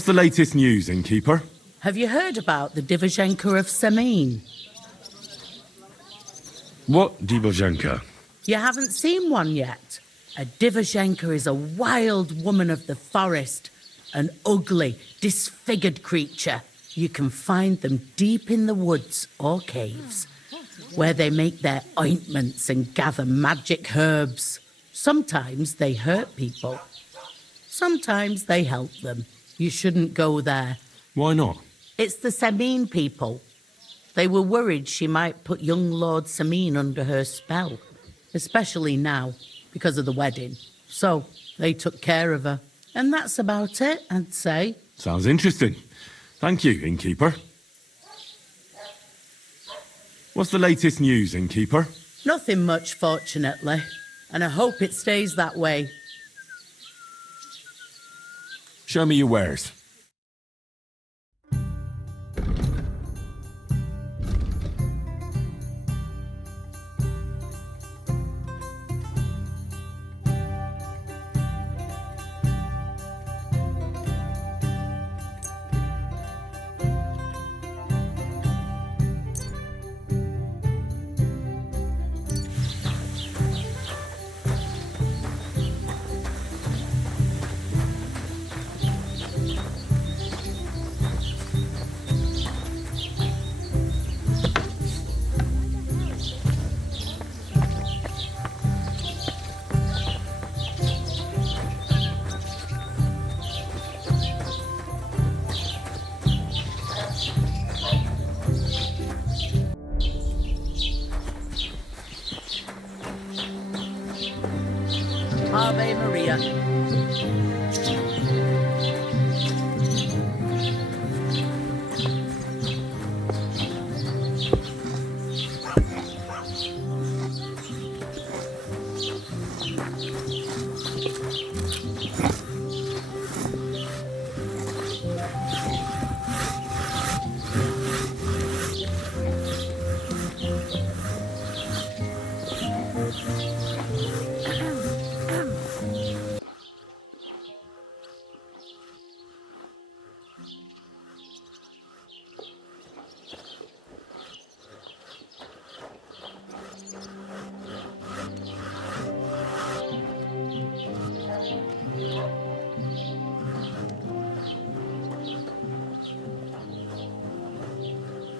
What's the latest news, innkeeper? Have you heard about the Divizhenka of Semin? What Divozhenka? You haven't seen one yet. A Divizhenka is a wild woman of the forest, an ugly, disfigured creature. You can find them deep in the woods or caves, where they make their ointments and gather magic herbs. Sometimes they hurt people. Sometimes they help them. You shouldn't go there. Why not? It's the Semin people. They were worried she might put young Lord Semin under her spell, especially now, because of the wedding. So they took care of her. And that's about it, I'd say. Sounds interesting. Thank you, innkeeper. What's the latest news, innkeeper? Nothing much, fortunately. And I hope it stays that way. Show me your wares. Ave Maria.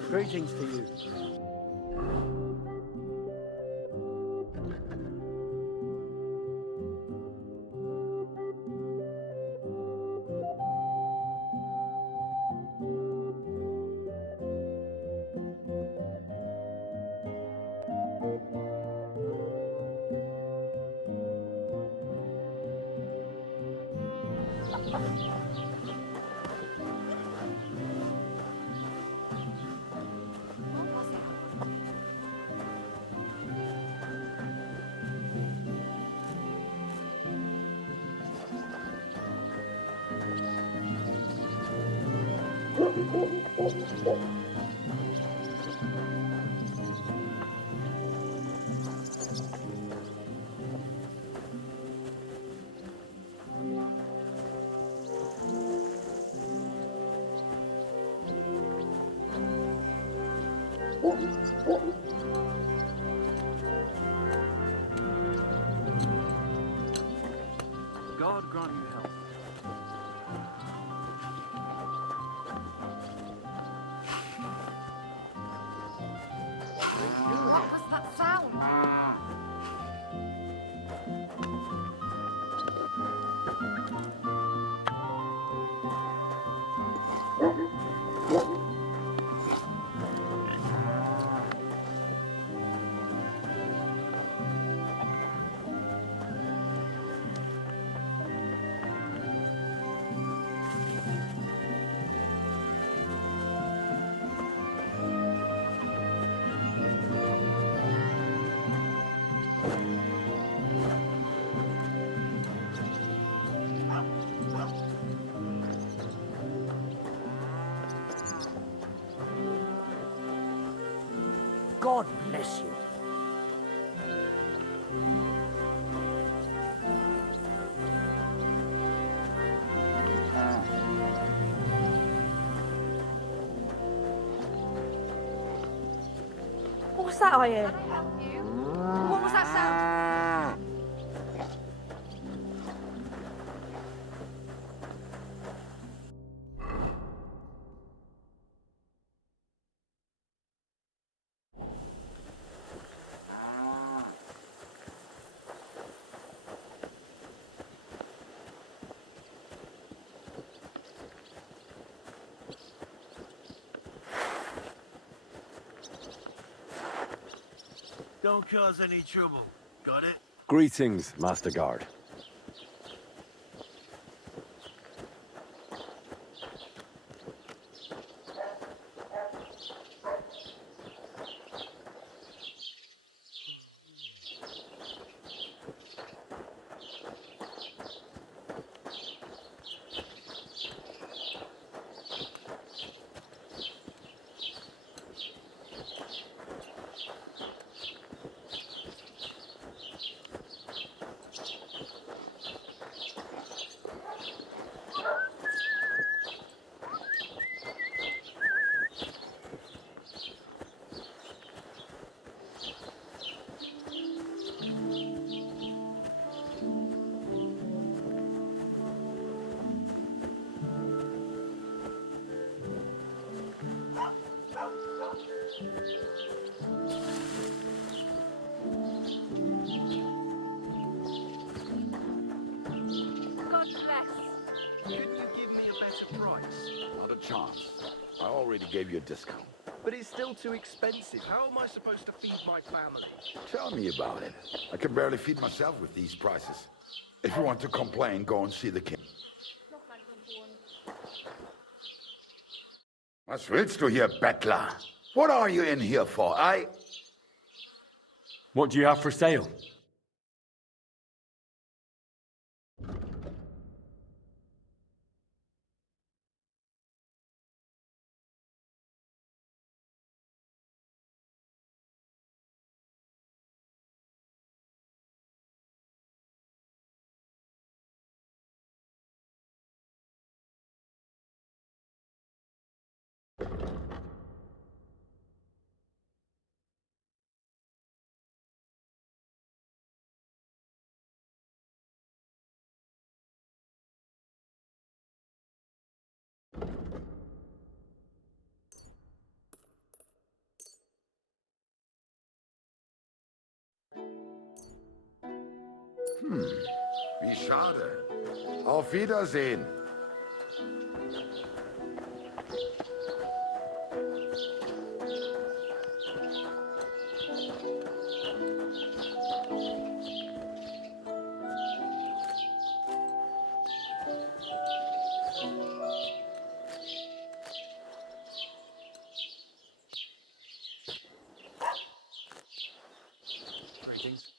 Greetings to you. God grant you health. What was that sound? God bless you. What's that I hear? Can I help you? What was that sound? Don't cause any trouble. Got it? Greetings, Master Guard. God bless. Couldn't you give me a better price? Not a chance. I already gave you a discount. But it's still too expensive. How am I supposed to feed my family? Tell me about it. I can barely feed myself with these prices. If you want to complain, go and see the king. Was willst du hier, Bettler? What are you in here for? What do you have for sale? Wie schade. Auf Wiedersehen. Greetings.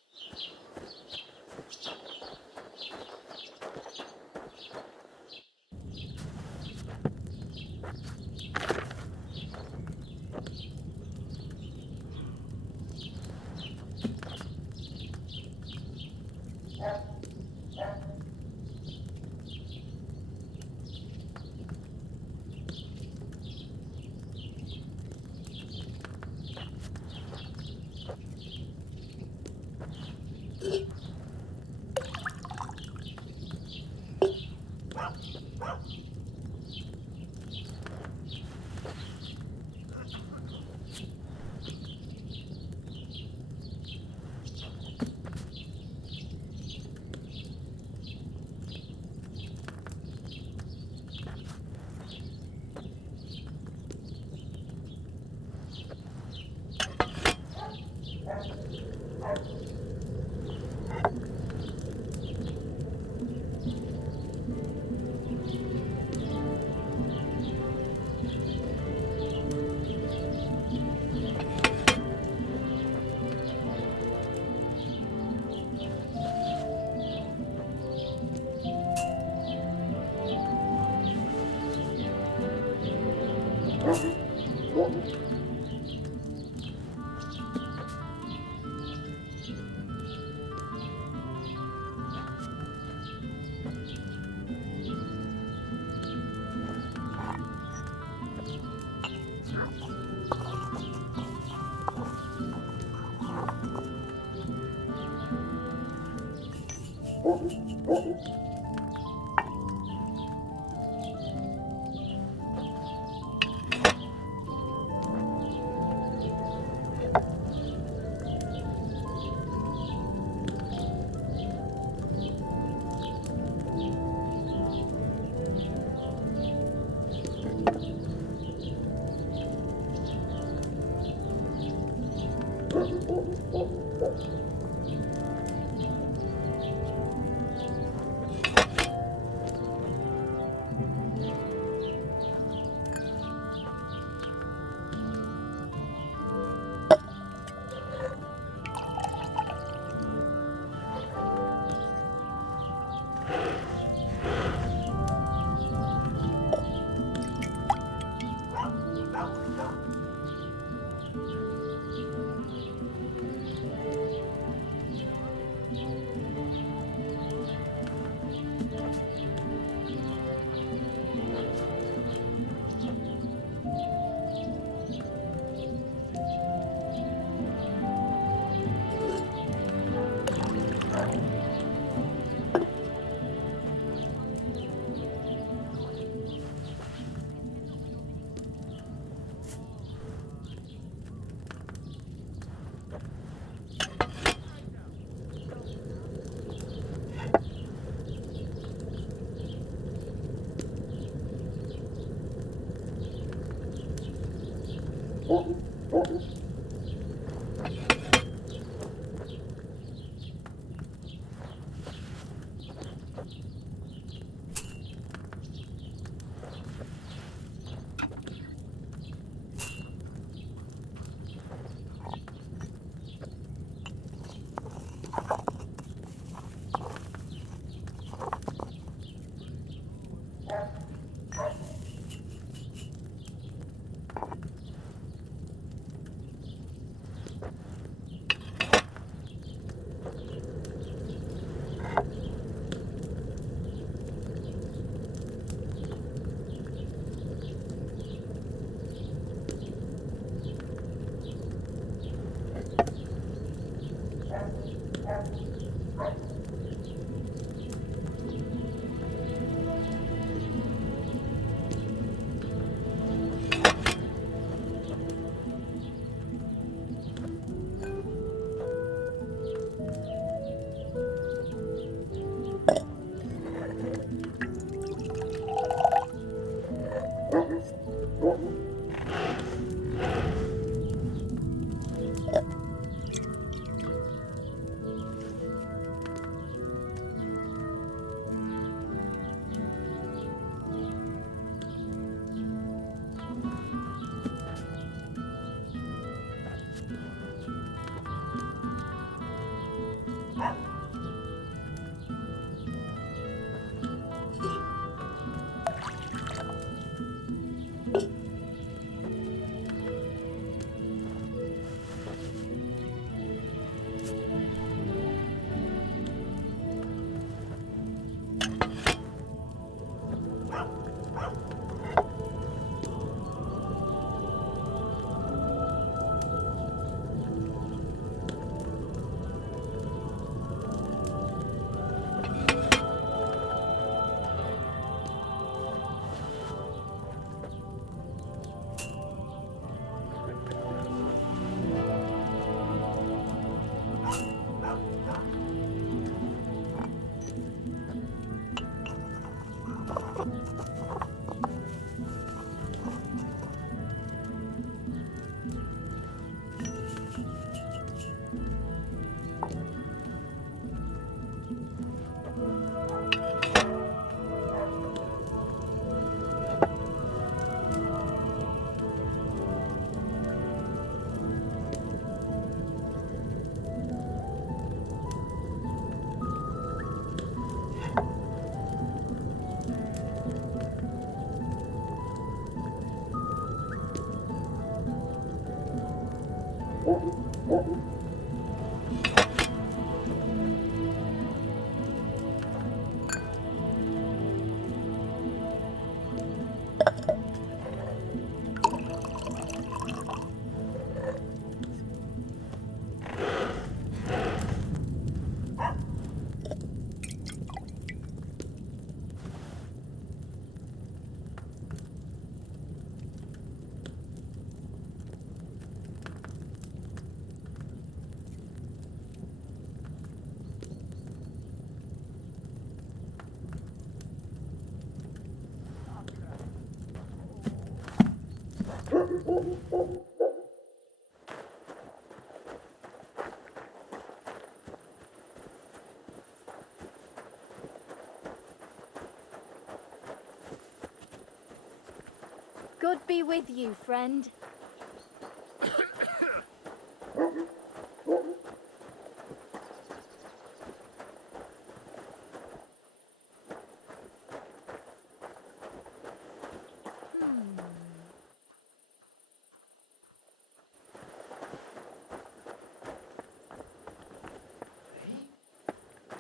God be with you, friend.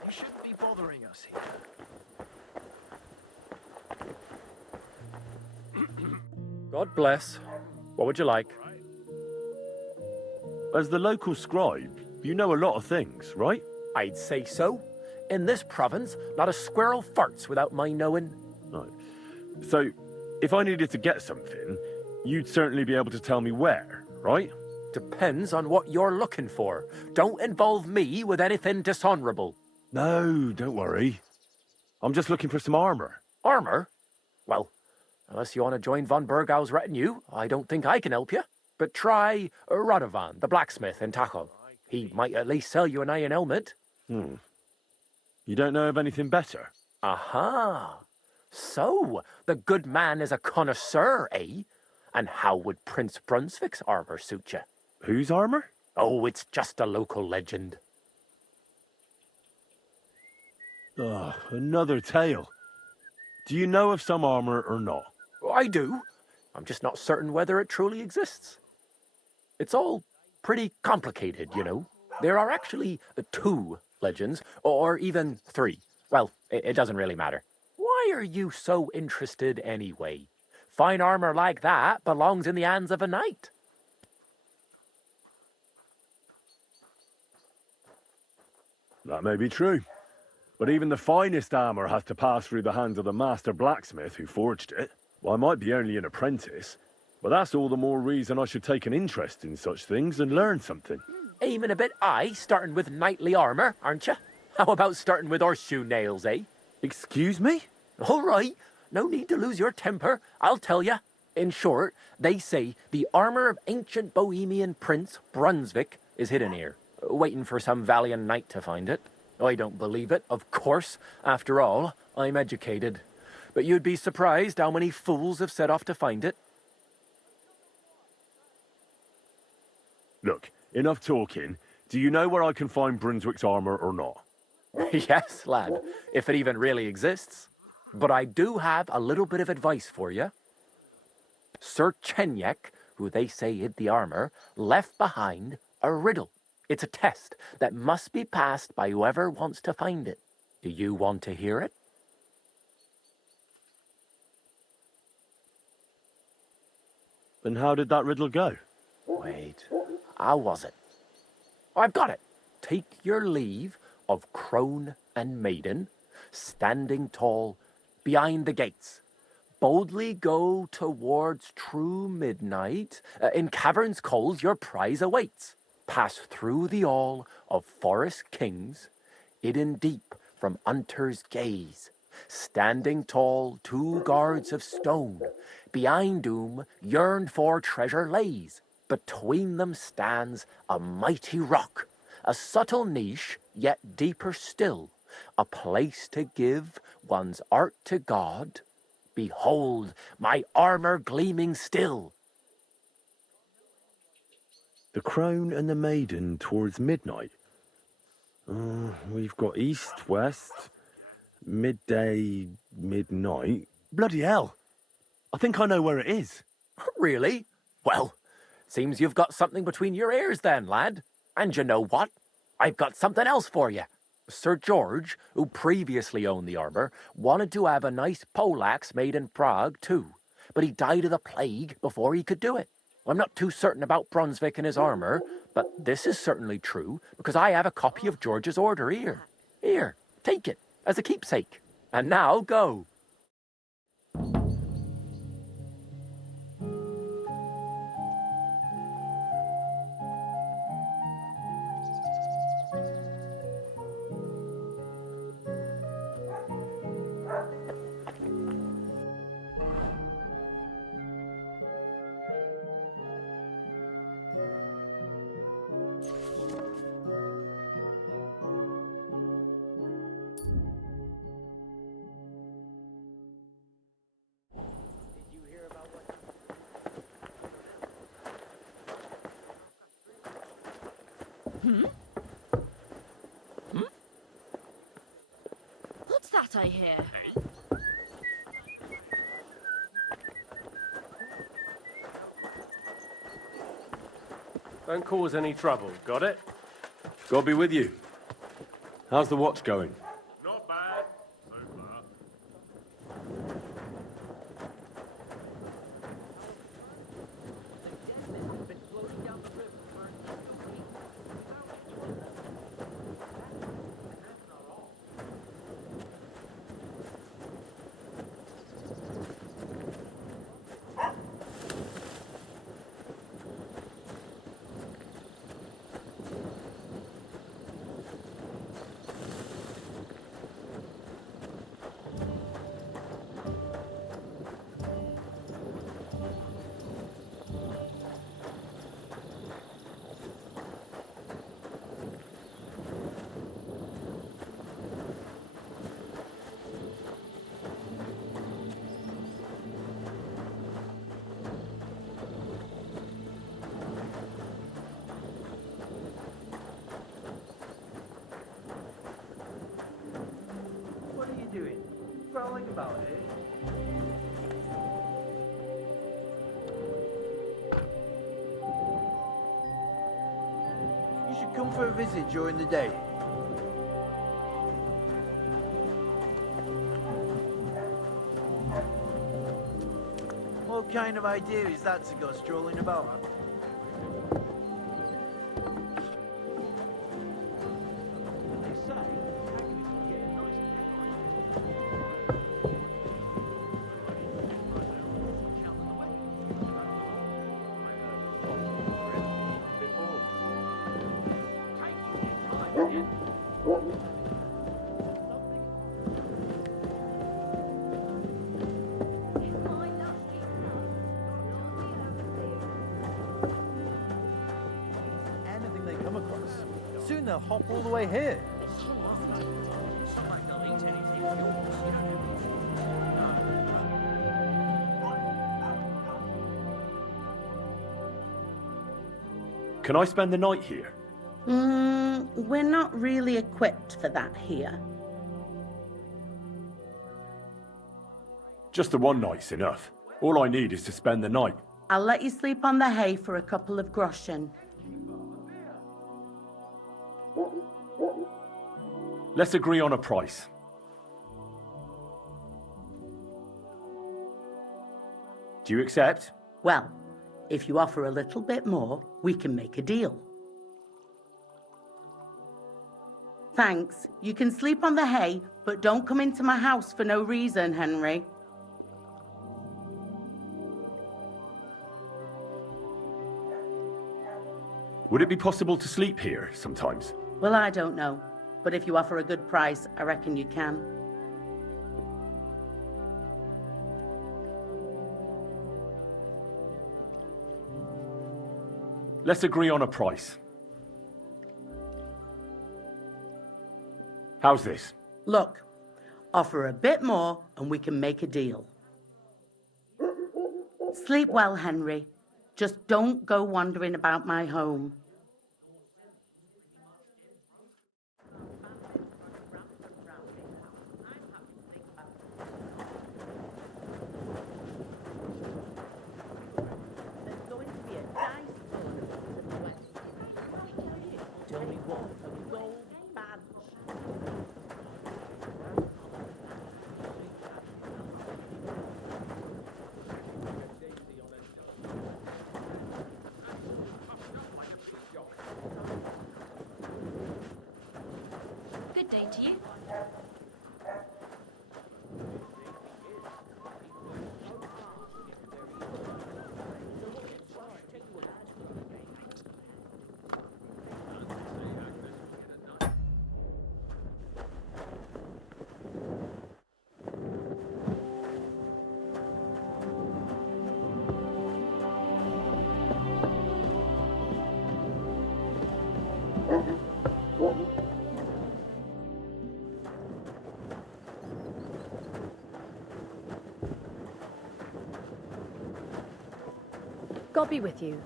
You shouldn't be bothering us here. God bless. What would you like? As the local scribe, you know a lot of things, right? I'd say so. In this province, not a squirrel farts without my knowing. No. So, if I needed to get something, you'd certainly be able to tell me where, right? Depends on what you're looking for. Don't involve me with anything dishonorable. No, don't worry. I'm just looking for some armor. Armor? Well, unless you want to join von Burgau's retinue, I don't think I can help you. But try Radovan, the blacksmith in Tahoe. He might at least sell you an iron helmet. You don't know of anything better? Aha! So, the good man is a connoisseur, eh? And how would Prince Brunswick's armor suit you? Whose armor? Oh, it's just a local legend. Oh, another tale. Do you know of some armor or not? I do. I'm just not certain whether it truly exists. It's all pretty complicated, you know. There are actually 2 legends, or even 3. Well, it doesn't really matter. Why are you so interested anyway? Fine armor like that belongs in the hands of a knight. That may be true. But even the finest armor has to pass through the hands of the master blacksmith who forged it. Well, I might be only an apprentice, but that's all the more reason I should take an interest in such things and learn something. Aiming a bit high, starting with knightly armor, aren't you? How about starting with horseshoe nails, eh? Excuse me? All right, no need to lose your temper, I'll tell you. In short, they say the armor of ancient Bohemian Prince Brunswick is hidden here, waiting for some valiant knight to find it. I don't believe it, of course. After all, I'm educated. But you'd be surprised how many fools have set off to find it. Look, enough talking. Do you know where I can find Brunswick's armor or not? Yes, lad, if it even really exists. But I do have a little bit of advice for you. Sir Chenyek, who they say hid the armor, left behind a riddle. It's a test that must be passed by whoever wants to find it. Do you want to hear it? Then how did that riddle go? Wait, how was it? I've got it. Take your leave of crone and maiden, standing tall behind the gates. Boldly go towards true midnight. In caverns cold your prize awaits. Pass through the all of forest kings, hidden deep from hunter's gaze. Standing tall, 2 guards of stone, behind whom yearned for treasure lays. Between them stands a mighty rock, a subtle niche, yet deeper still, a place to give one's art to God. Behold, my armor gleaming still. The crone and the maiden towards midnight. We've got east, west, midday, midnight. Bloody hell. I think I know where it is. Really? Well, seems you've got something between your ears then, lad. And you know what? I've got something else for you. Sir George, who previously owned the armor, wanted to have a nice poleaxe made in Prague too, but he died of the plague before he could do it. I'm not too certain about Brunswick and his armor, but this is certainly true because I have a copy of George's order here. Here, take it as a keepsake. And now go. What's that I hear? Don't cause any trouble, got it? God be with you. How's the watch going? Not bad, so far. What are you doing? Growling about it? You should come for a visit during the day. What kind of idea is that to go strolling about? Anything they come across. Soon they'll hop all the way here. Can I spend the night here? We're not really equipped for that here. Just the one night's enough. All I need is to spend the night. I'll let you sleep on the hay for a couple of groschen. Let's agree on a price. Do you accept? Well, if you offer a little bit more, we can make a deal. Thanks. You can sleep on the hay, but don't come into my house for no reason, Henry. Would it be possible to sleep here sometimes? Well, I don't know. But if you offer a good price, I reckon you can. Let's agree on a price. How's this? Look, offer a bit more and we can make a deal. Sleep well, Henry. Just don't go wandering about my home. Good day to you. God be with you.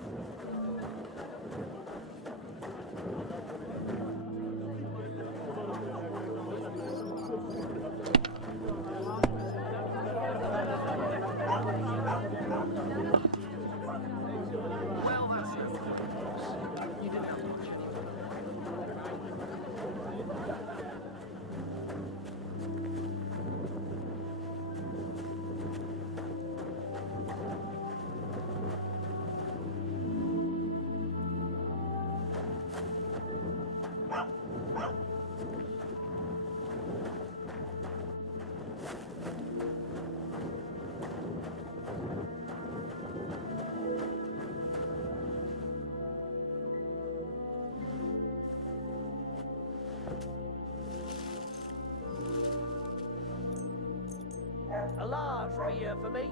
much beer for me?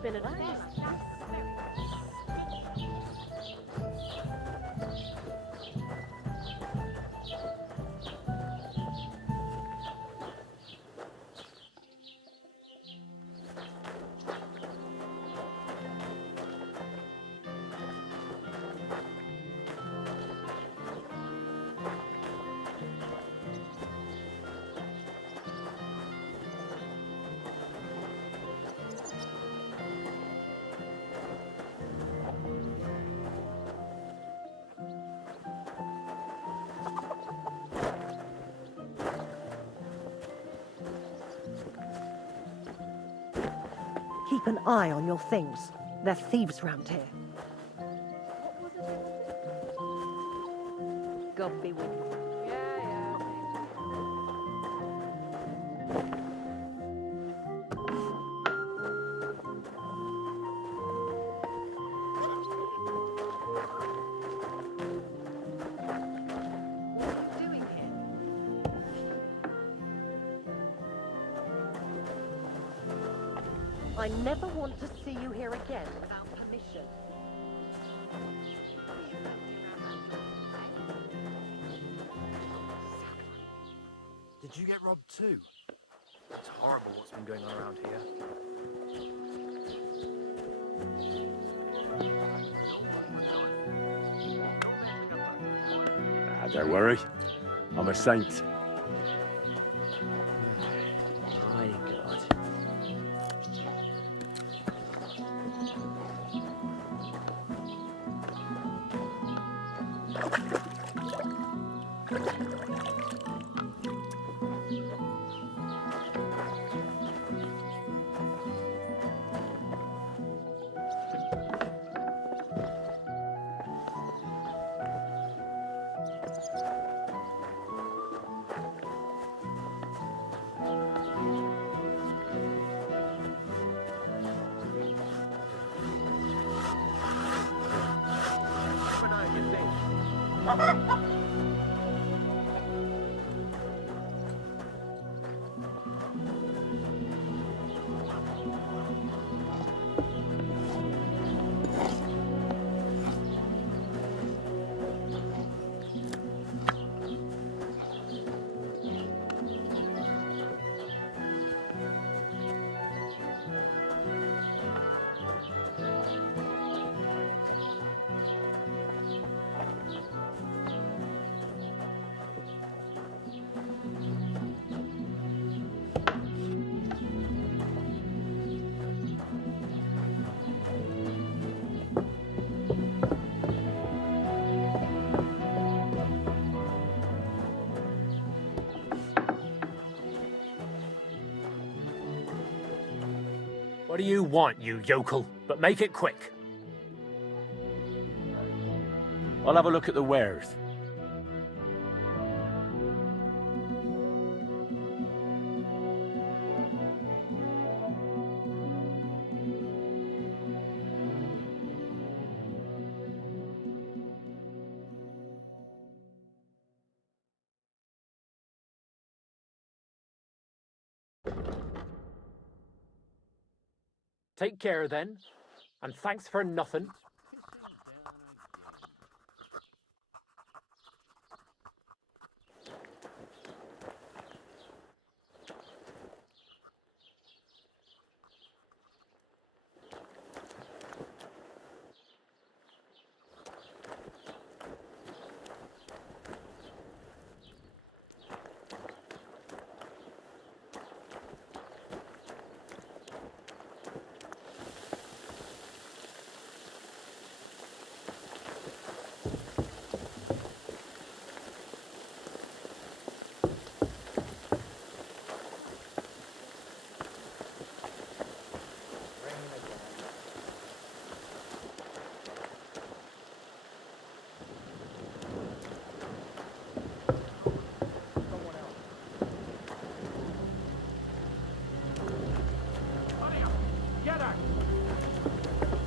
Been a Keep an eye on your things. They're thieves round here. God be with you. I never want to see you here again without permission. Did you get robbed too? It's horrible what's been going on around here. Don't worry. I'm a saint. My God. What do you want, you yokel? But make it quick. I'll have a look at the wares. Take care then, and thanks for nothing.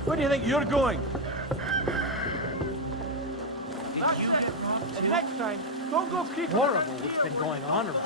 Where do you think you're going? And next time, don't go creeping. Horrible what's been going on around here.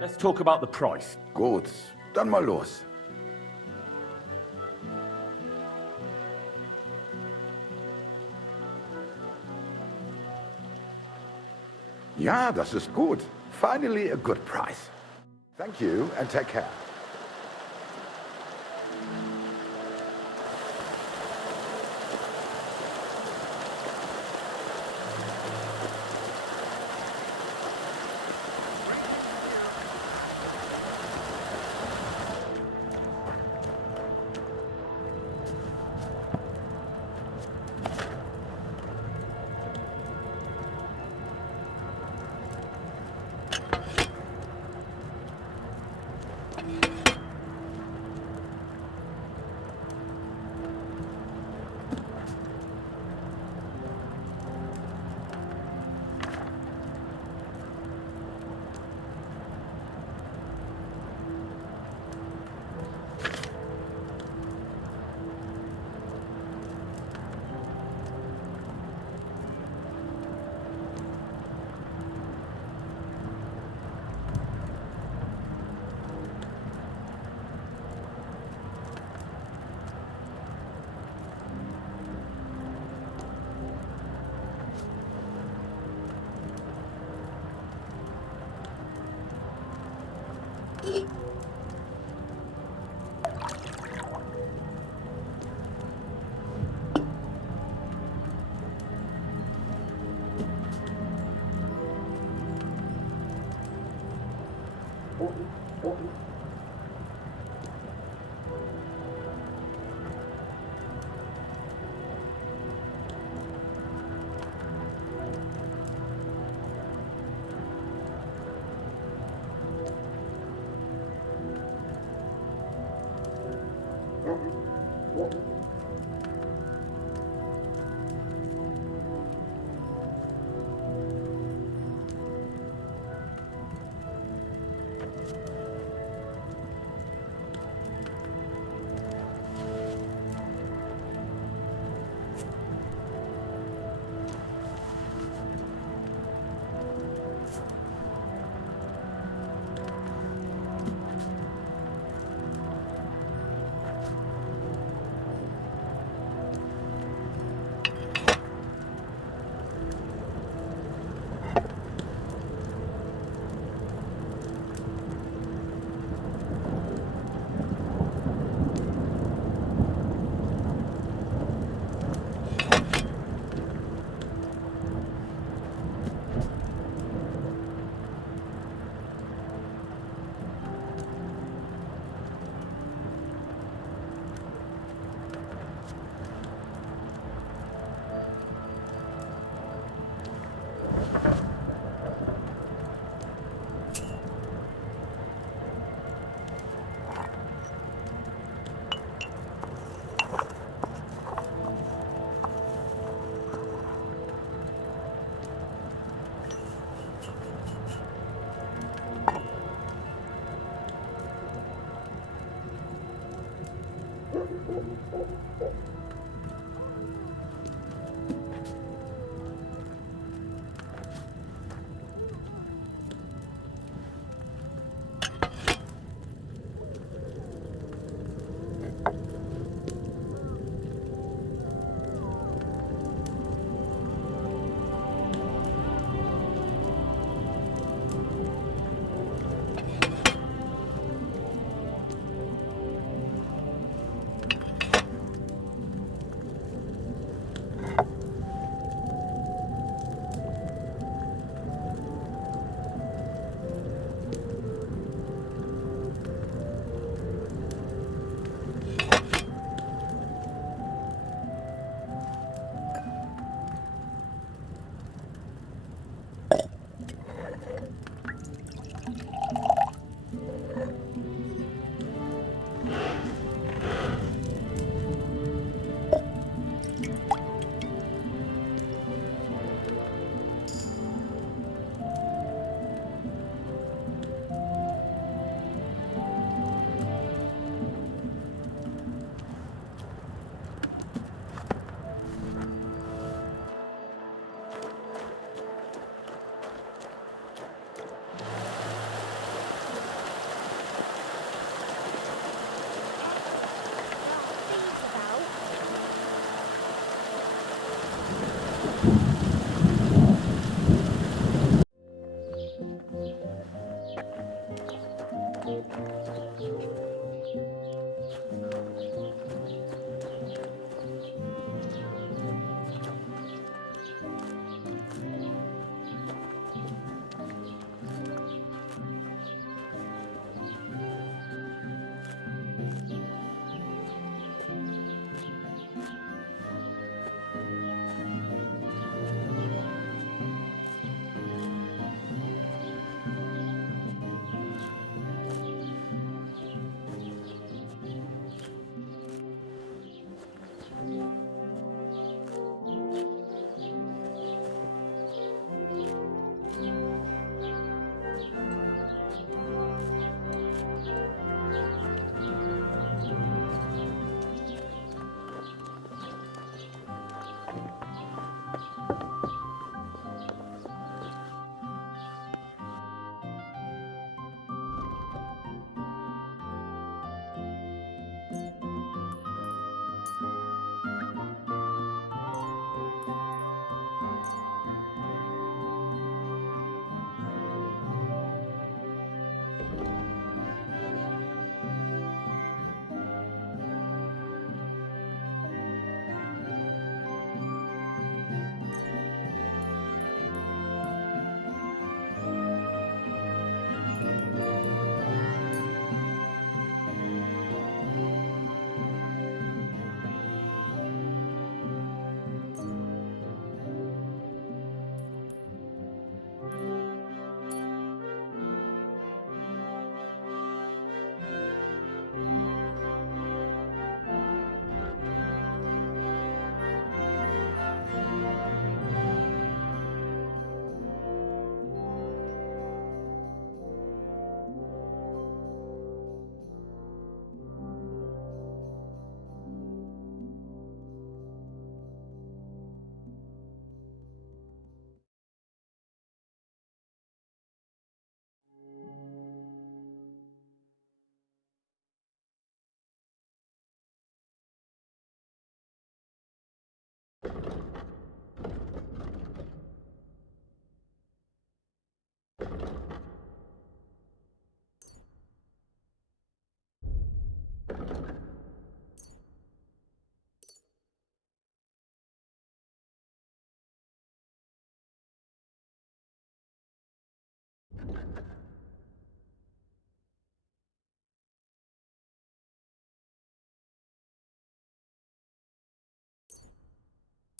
Let's talk about the price. Gut, dann mal los. Ja, das ist gut. Finally a good price. Thank you and take care.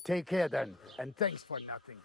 Take care then, and thanks for nothing.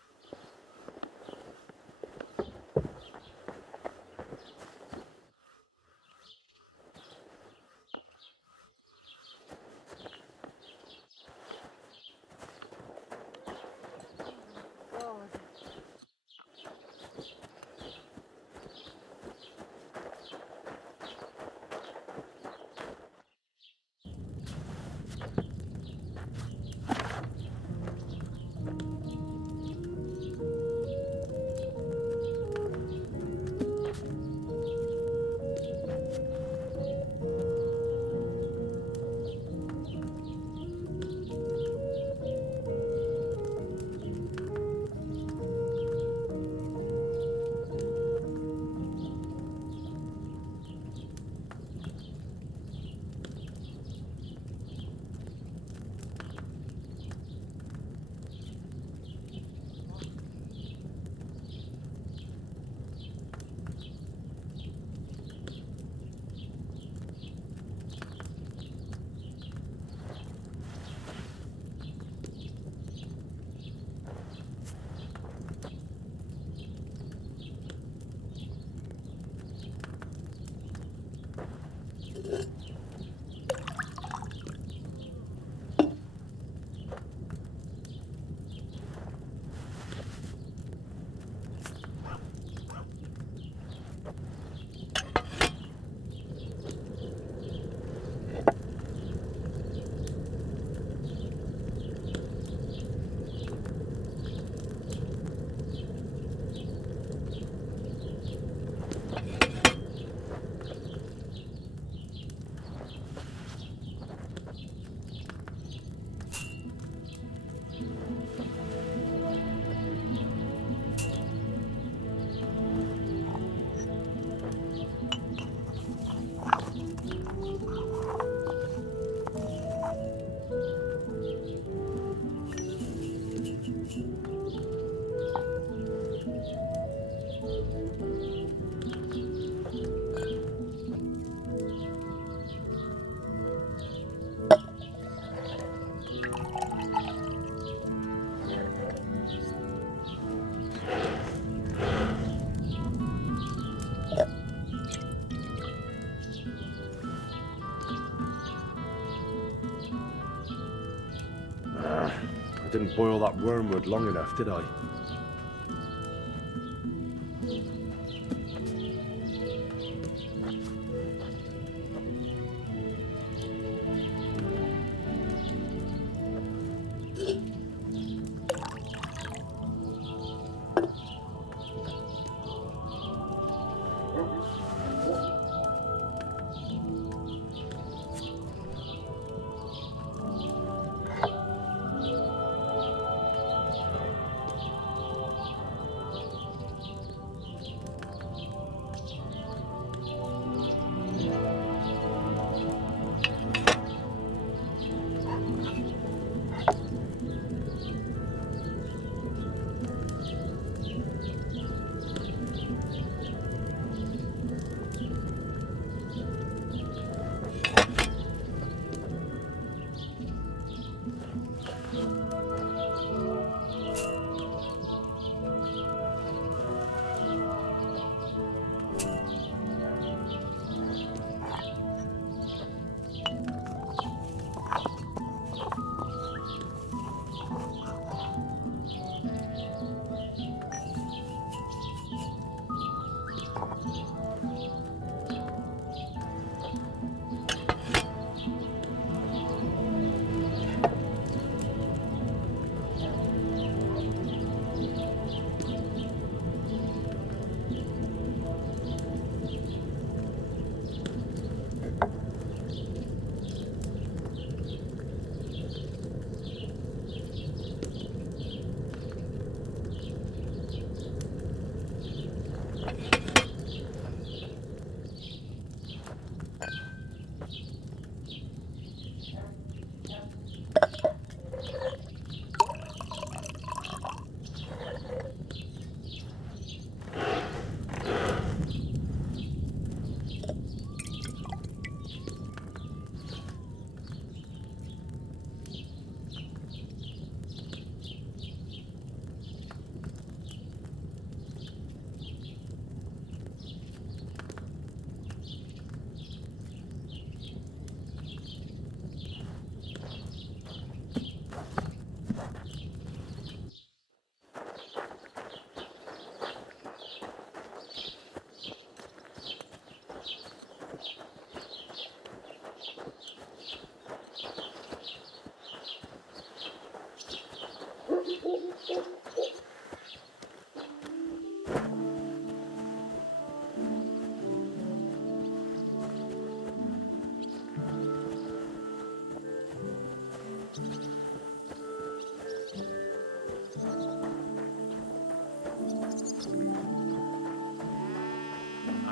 I didn't boil that wormwood long enough, did I?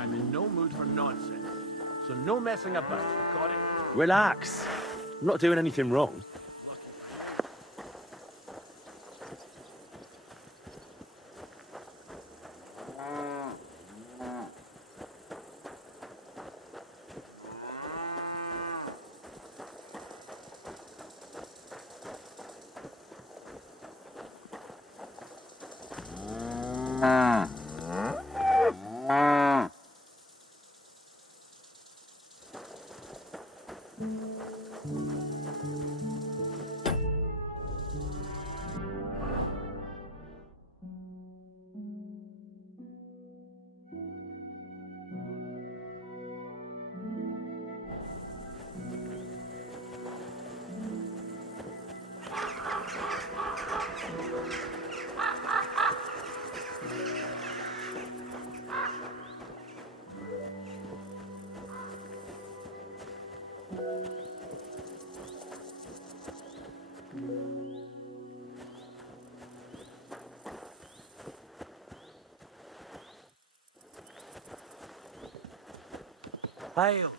I'm in no mood for nonsense. So no messing about. Got it? Relax. I'm not doing anything wrong. Hail.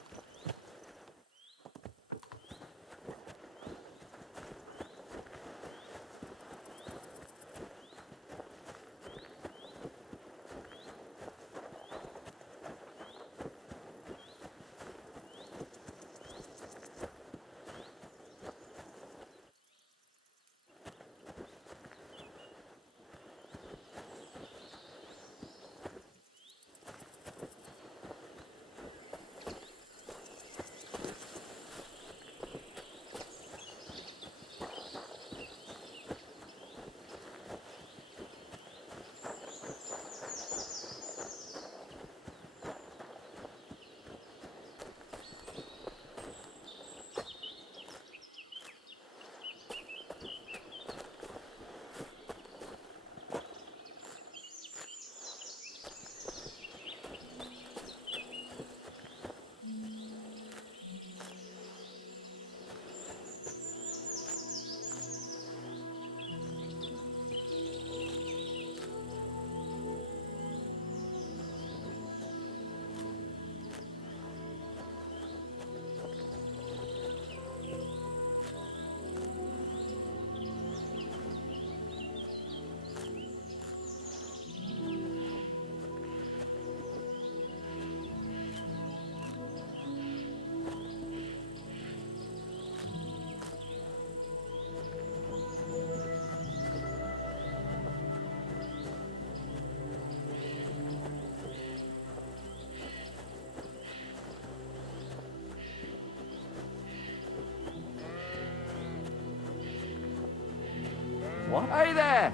What? Hey there!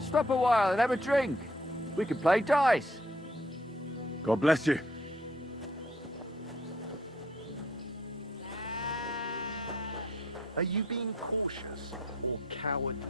Stop a while and have a drink. We could play dice. God bless you. Are you being cautious or cowardly?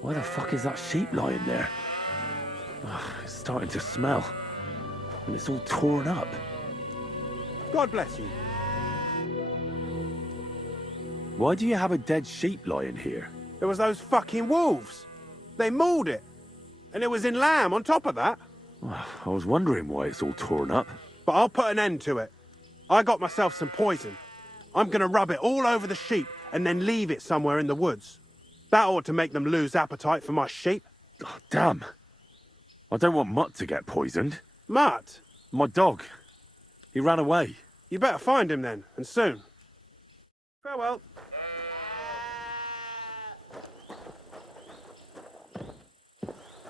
Why the fuck is that sheep lying there? Ugh, it's starting to smell. And it's all torn up. God bless you. Why do you have a dead sheep lying here? There was those fucking wolves. They mauled it. And it was in lamb on top of that. I was wondering why it's all torn up. But I'll put an end to it. I got myself some poison. I'm gonna rub it all over the sheep and then leave it somewhere in the woods. That ought to make them lose appetite for my sheep. Oh, damn. I don't want Mutt to get poisoned. Mutt? My dog. He ran away. You better find him then, and soon. Farewell.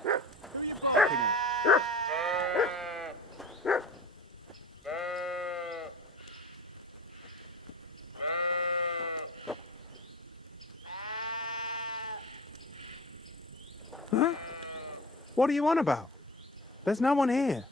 Who are you barking at? What are you on about? There's no one here.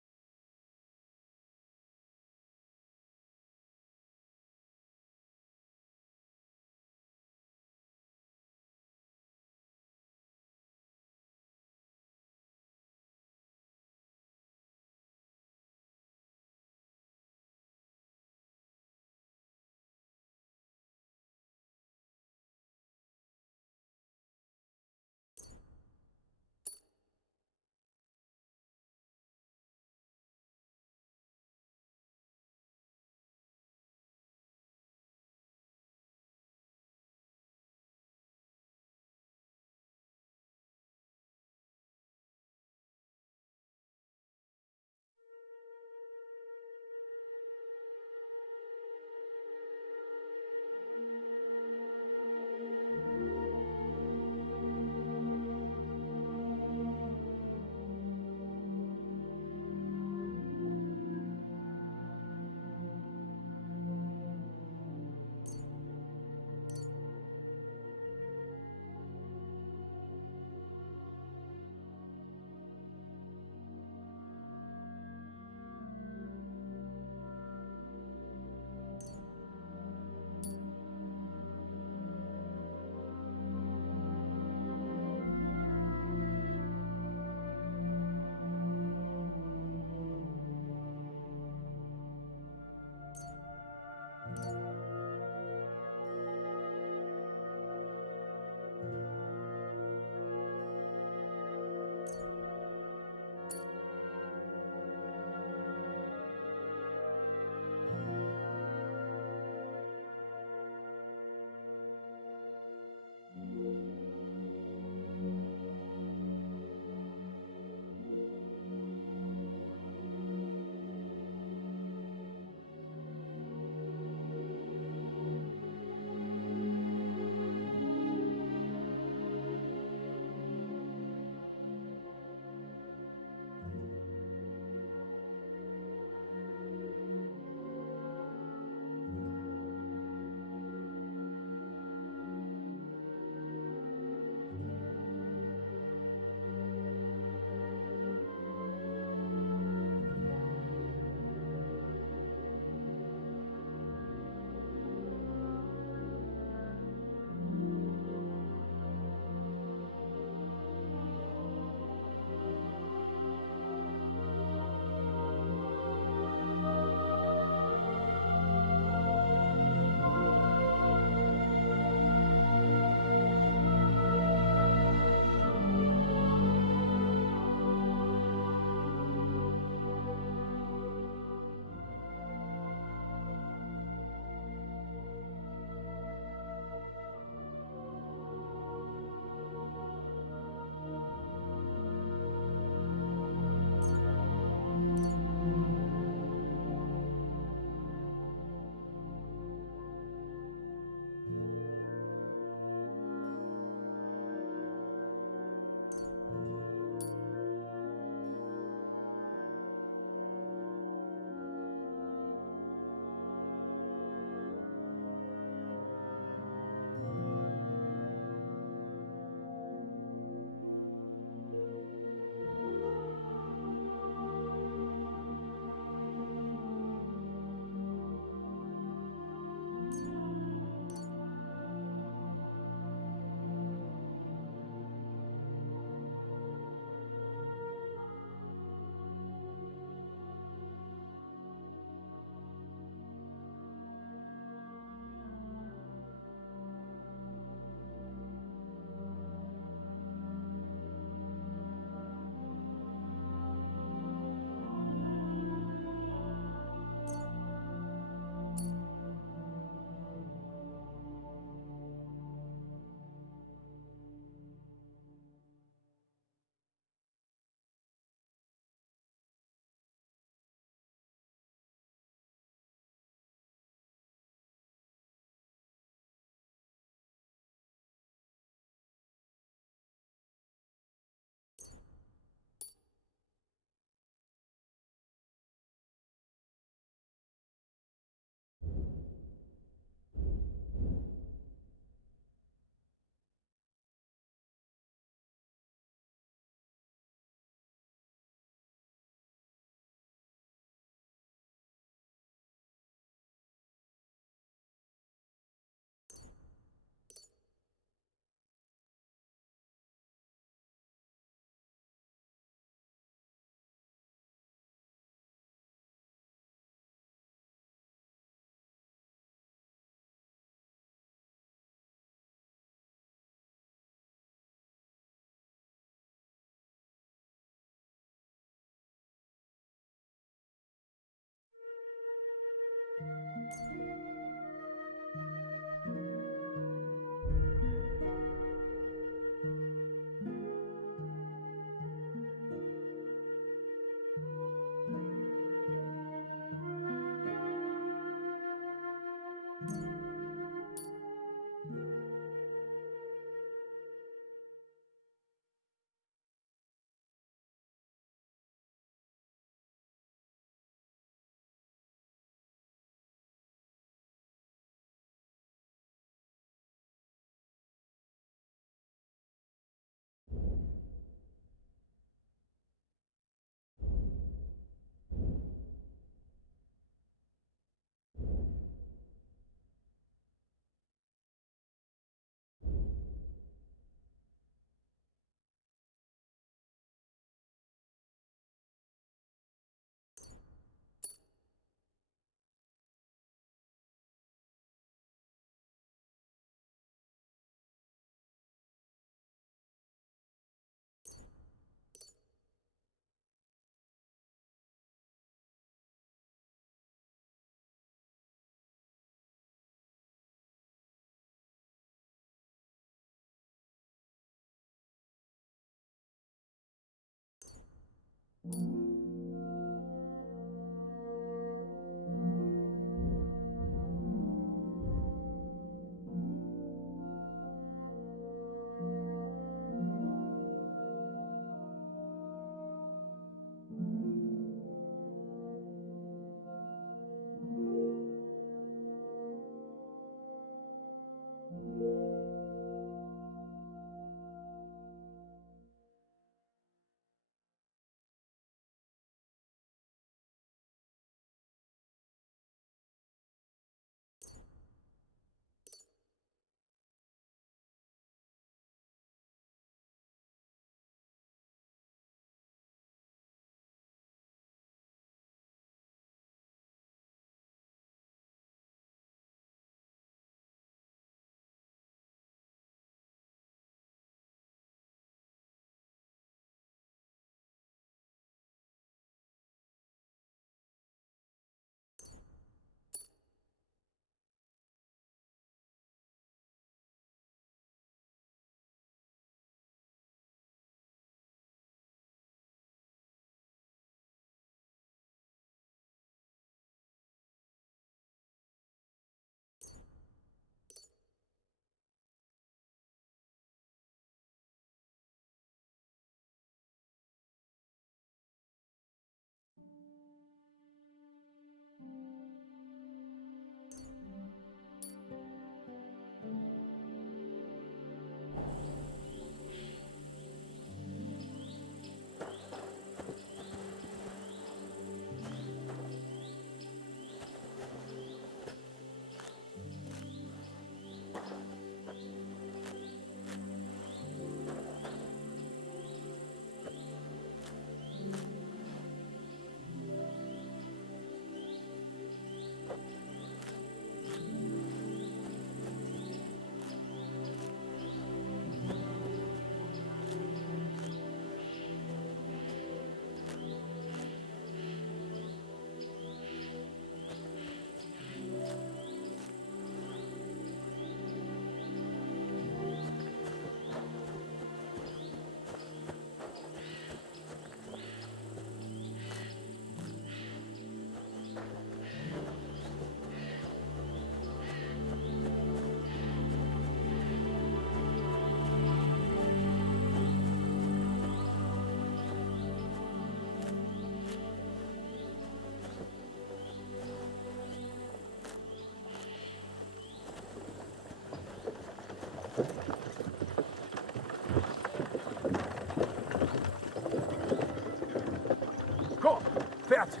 Kom, fertig.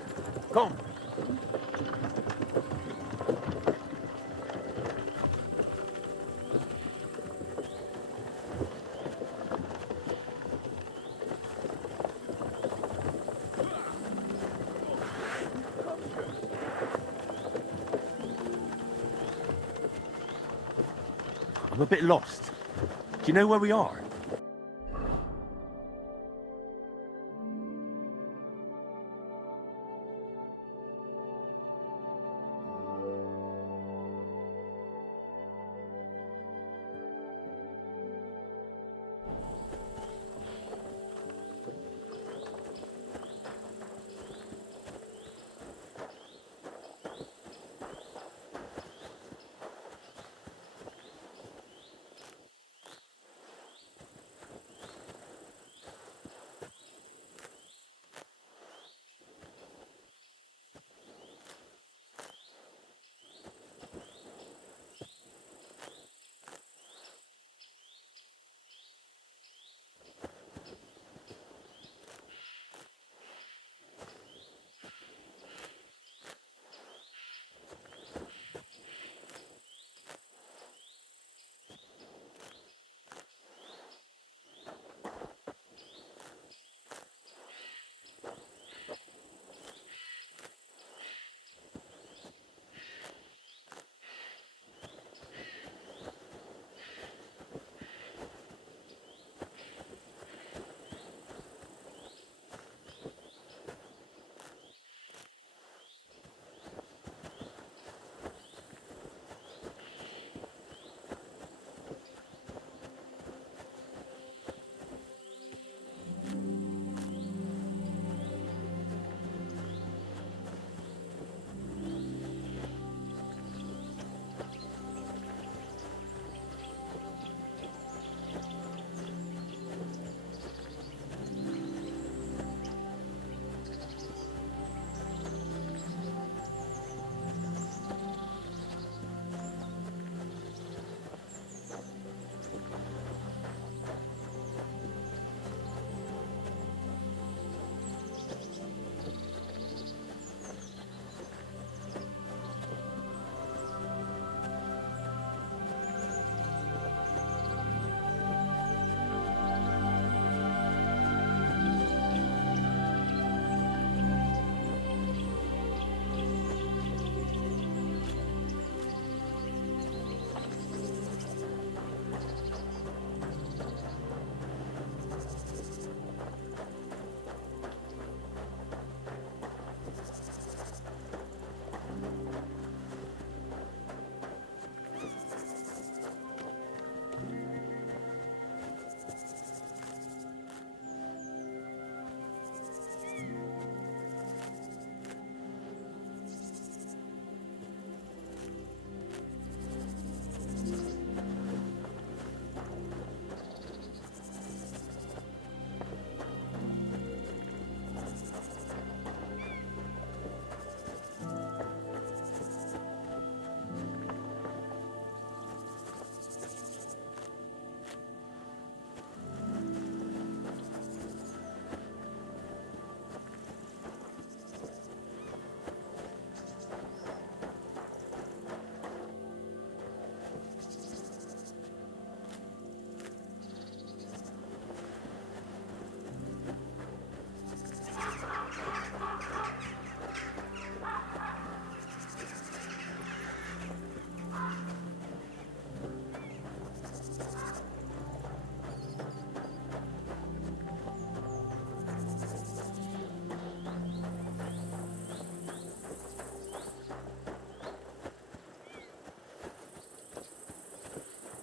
Kom. I'm a bit lost. Do you know where we are?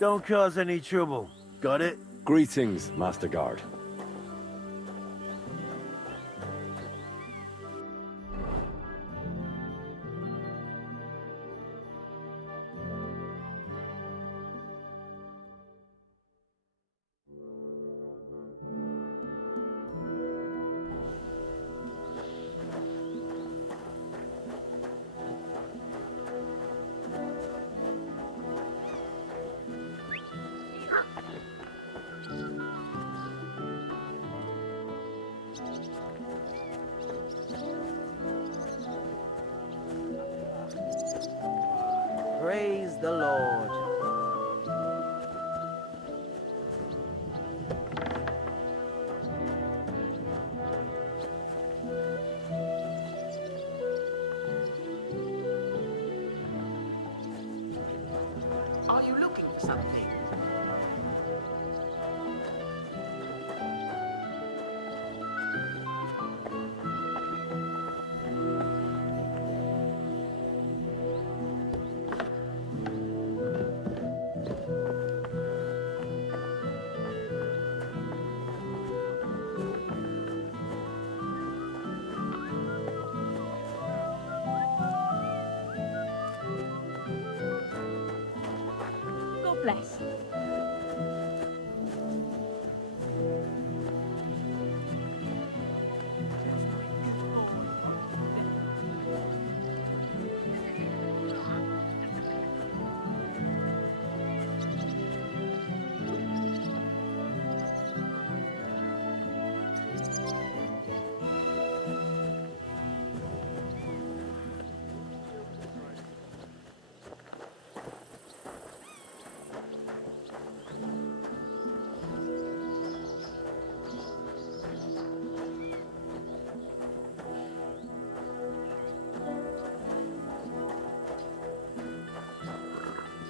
Don't cause any trouble. Got it? Greetings, Master Guard. Praise the Lord. Are you looking for something? God bless.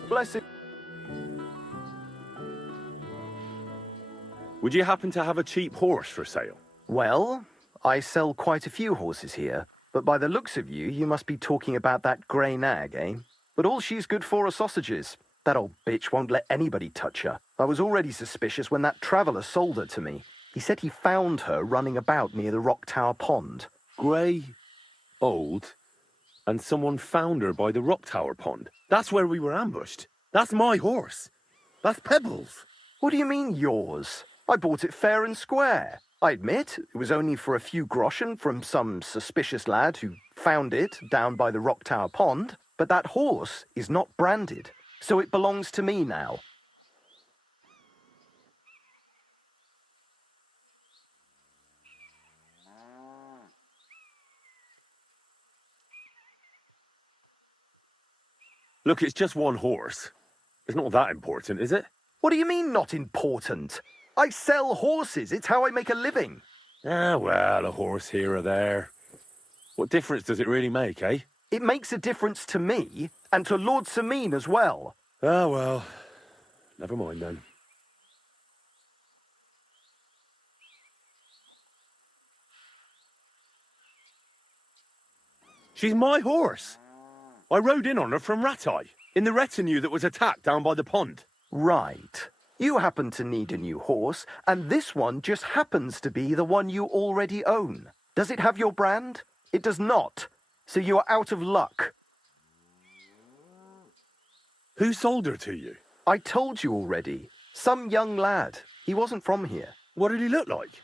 Blessed. Would you happen to have a cheap horse for sale? Well, I sell quite a few horses here, but by the looks of you, you must be talking about that grey nag, eh? But all she's good for are sausages. That old bitch won't let anybody touch her. I was already suspicious when that traveller sold her to me. He said he found her running about near the Rock Tower Pond. Grey, old, and someone found her by the Rock Tower Pond. That's where we were ambushed. That's my horse. That's Pebbles. What do you mean, yours? I bought it fair and square. I admit, it was only for a few groschen from some suspicious lad who found it down by the Rock Tower Pond, but that horse is not branded, so it belongs to me now. Look, it's just one horse. It's not that important, is it? What do you mean, not important? I sell horses. It's how I make a living. Ah, well, a horse here or there. What difference does it really make, eh? It makes a difference to me, and to Lord Sameen as well. Ah, well, never mind then. She's my horse. I rode in on her from Ratai, in the retinue that was attacked down by the pond. Right. You happen to need a new horse, and this one just happens to be the one you already own. Does it have your brand? It does not. So you are out of luck. Who sold her to you? I told you already. Some young lad. He wasn't from here. What did he look like?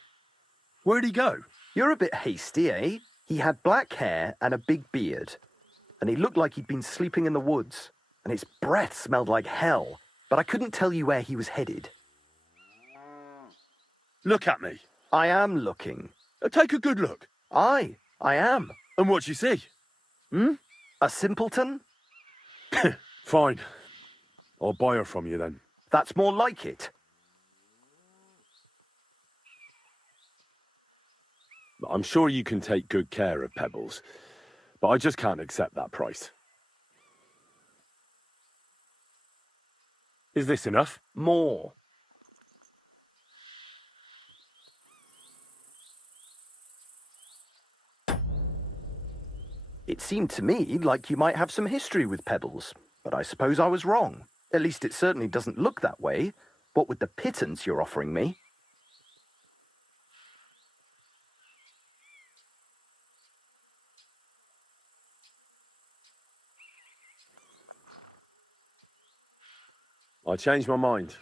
Where'd he go? You're a bit hasty, eh? He had black hair and a big beard. And he looked like he'd been sleeping in the woods. And his breath smelled like hell. But I couldn't tell you where he was headed. Look at me. I am looking. Take a good look. Aye, I am. And what you see? Hmm? A simpleton? Fine. I'll buy her from you then. That's more like it. I'm sure you can take good care of Pebbles, but I just can't accept that price. Is this enough? More. It seemed to me like you might have some history with Pebbles, but I suppose I was wrong. At least it certainly doesn't look that way. What with the pittance you're offering me? I changed my mind.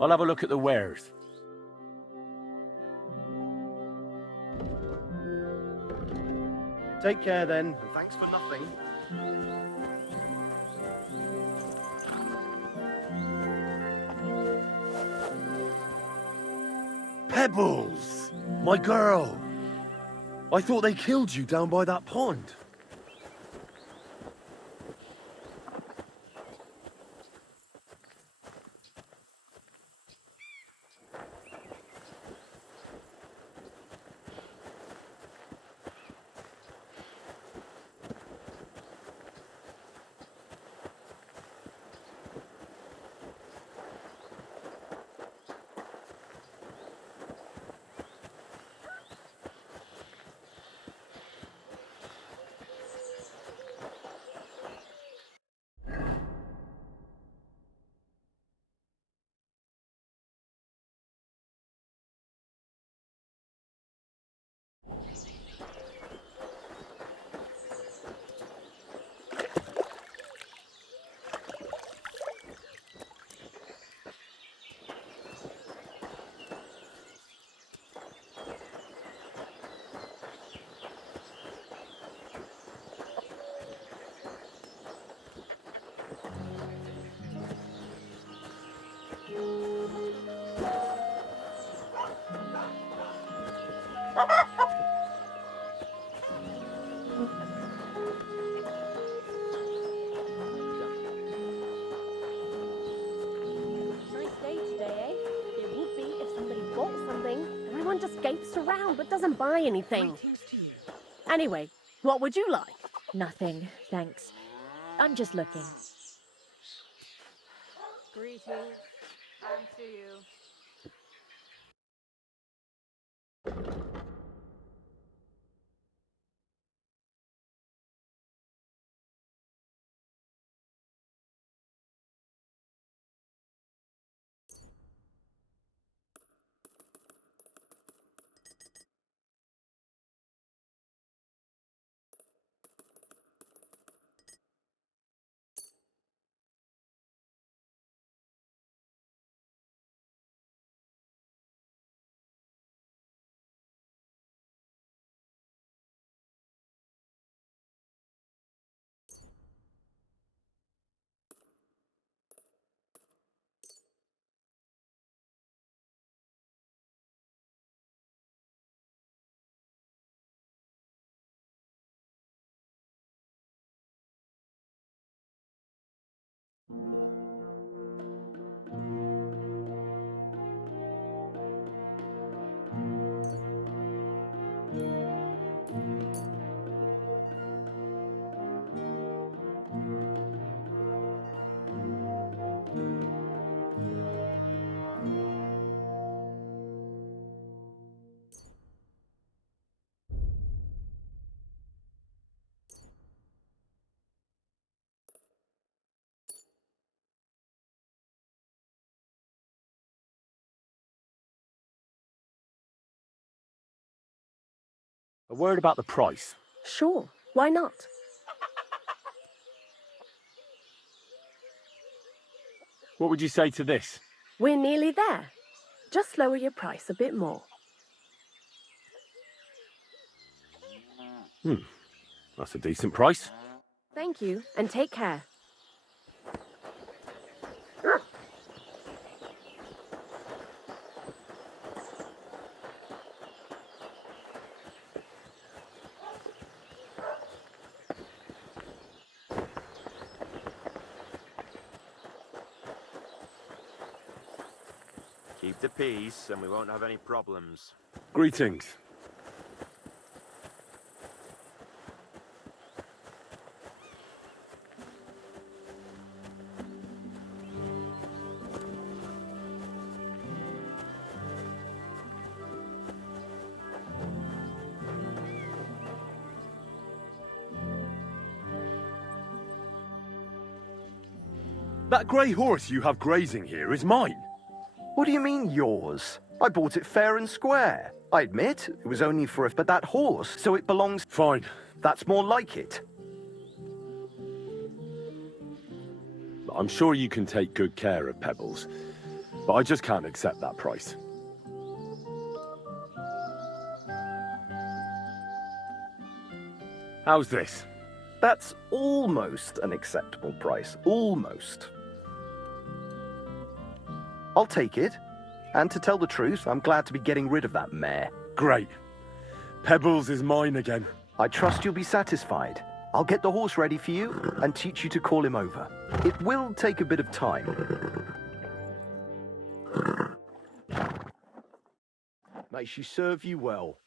I'll have a look at the wares. Take care then, and thanks for nothing. Pebbles! My girl! I thought they killed you down by that pond. Nice day today, eh? It would be if somebody bought something and everyone just gapes around but doesn't buy anything. Anyway, what would you like? Nothing, thanks. I'm just looking. Greetings. And to you. A word about the price. Sure, why not? What would you say to this? We're nearly there. Just lower your price a bit more. That's a decent price. Thank you, and take care. Keep the peace, and we won't have any problems. Greetings. That grey horse you have grazing here is mine. What do you mean, yours? I bought it fair and square. I admit, it was only for but that horse, so it belongs... Fine. That's more like it. I'm sure you can take good care of Pebbles, but I just can't accept that price. How's this? That's almost an acceptable price. Almost. I'll take it. And to tell the truth, I'm glad to be getting rid of that mare. Great. Pebbles is mine again. I trust you'll be satisfied. I'll get the horse ready for you and teach you to call him over. It will take a bit of time. May she serve you well.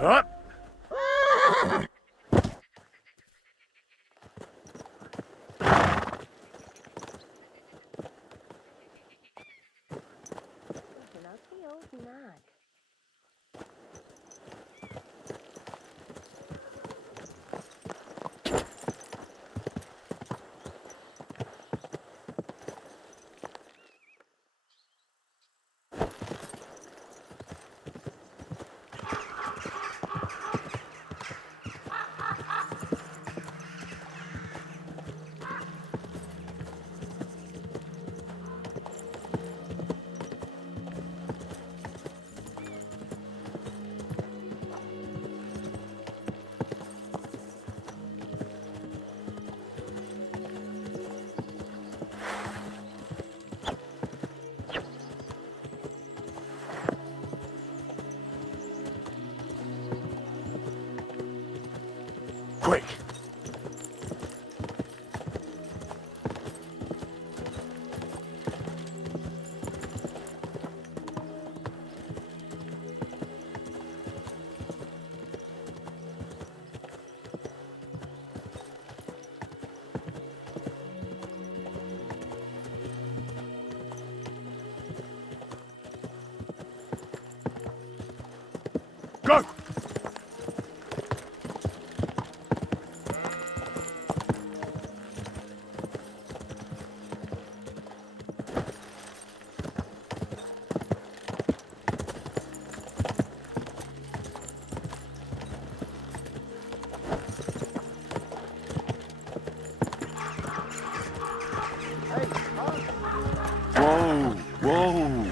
Up! Quick! Go! Whoa, whoa.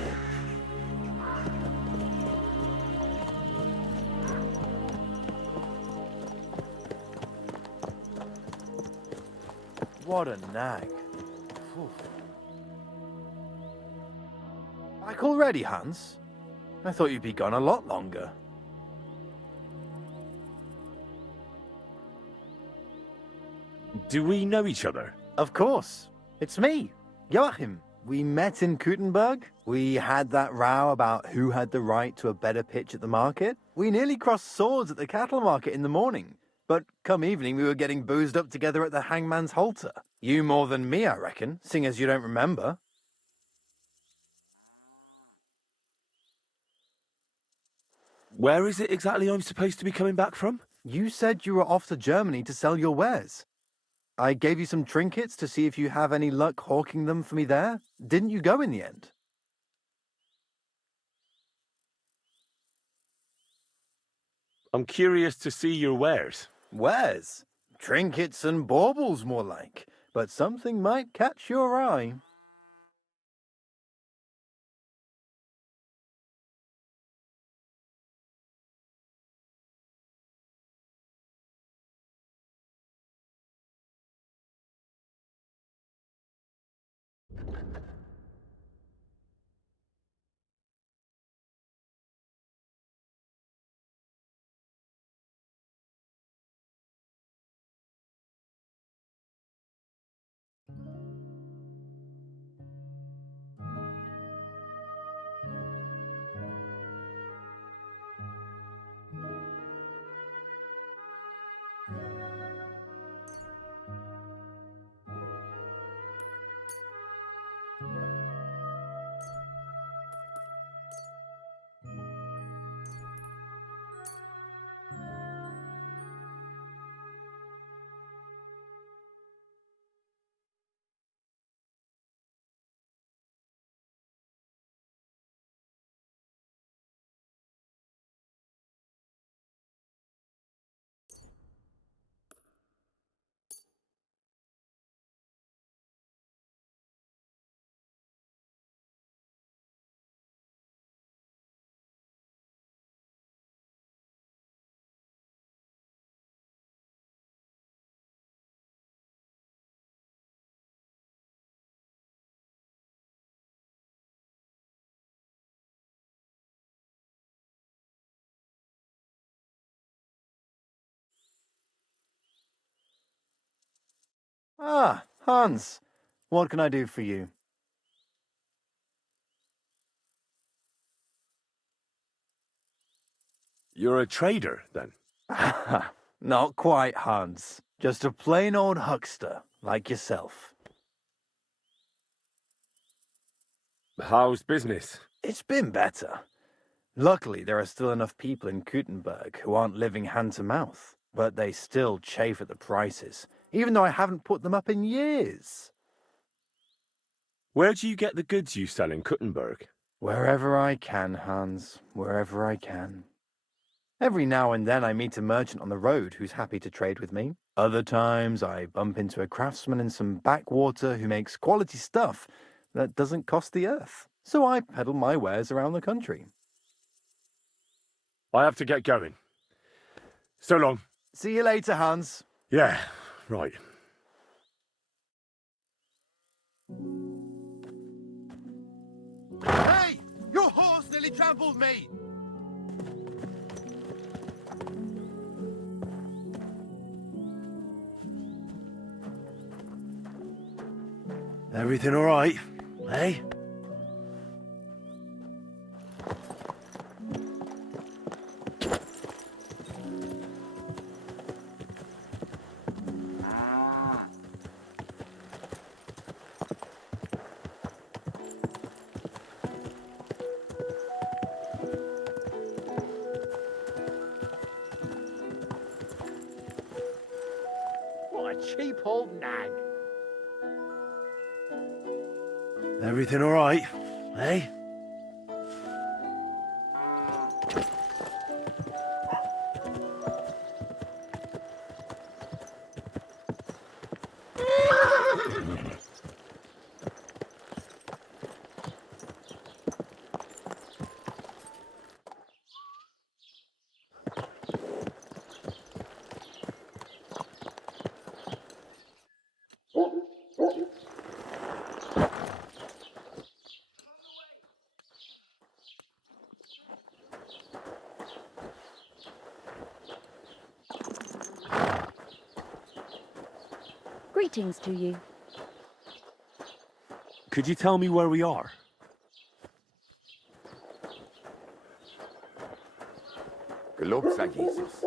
What a nag. Phew. Back already, Hans? I thought you'd be gone a lot longer. Do we know each other? Of course. It's me, Joachim. We met in Gutenberg. We had that row about who had the right to a better pitch at the market. We nearly crossed swords at the cattle market in the morning. But come evening, we were getting boozed up together at the hangman's halter. You more than me, I reckon, seeing as you don't remember. Where is it exactly I'm supposed to be coming back from? You said you were off to Germany to sell your wares. I gave you some trinkets to see if you have any luck hawking them for me there. Didn't you go in the end? I'm curious to see your wares. Wares? Trinkets and baubles, more like. But something might catch your eye. Ah, Hans. What can I do for you? You're a trader, then? Not quite, Hans. Just a plain old huckster, like yourself. How's business? It's been better. Luckily, there are still enough people in Gutenberg who aren't living hand to mouth, but they still chafe at the prices, even though I haven't put them up in years. Where do you get the goods you sell in Kuttenberg? Wherever I can, Hans, wherever I can. Every now and then I meet a merchant on the road who's happy to trade with me. Other times I bump into a craftsman in some backwater who makes quality stuff that doesn't cost the earth. So I peddle my wares around the country. I have to get going. So long. See you later, Hans. Yeah, right. Hey! Your horse nearly trampled me! Everything all right, eh? What a cheap old nag. Everything all right, eh? Greetings to you. Could you tell me where we are? Gelobt sei Jesus.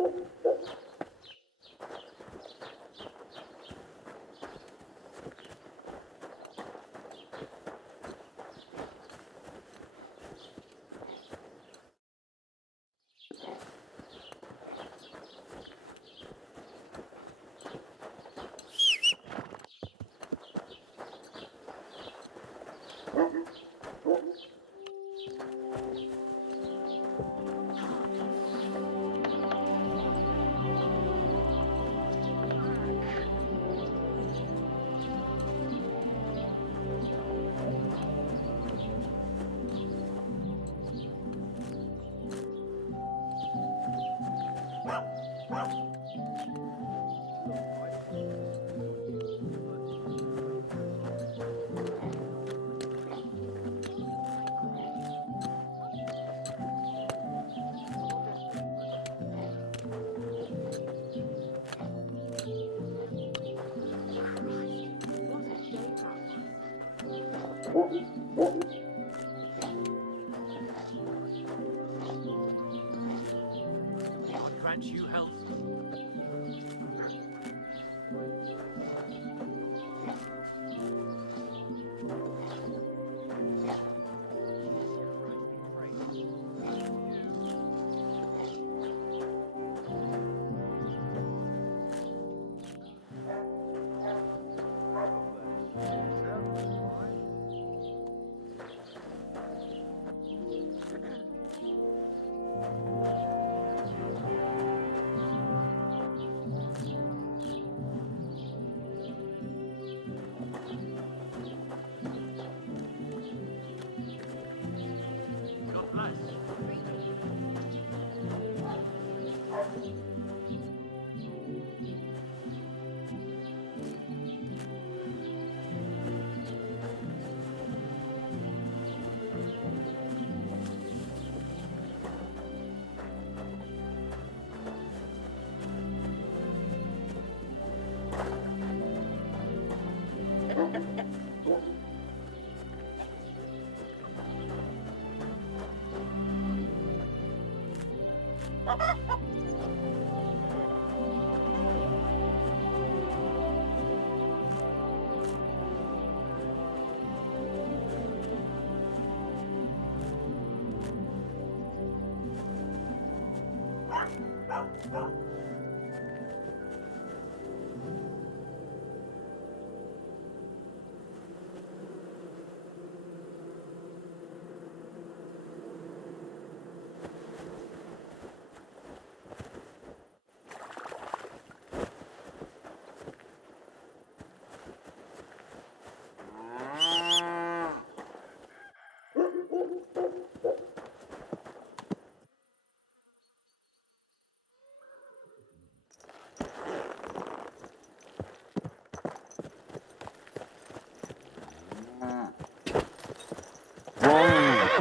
God grant you health.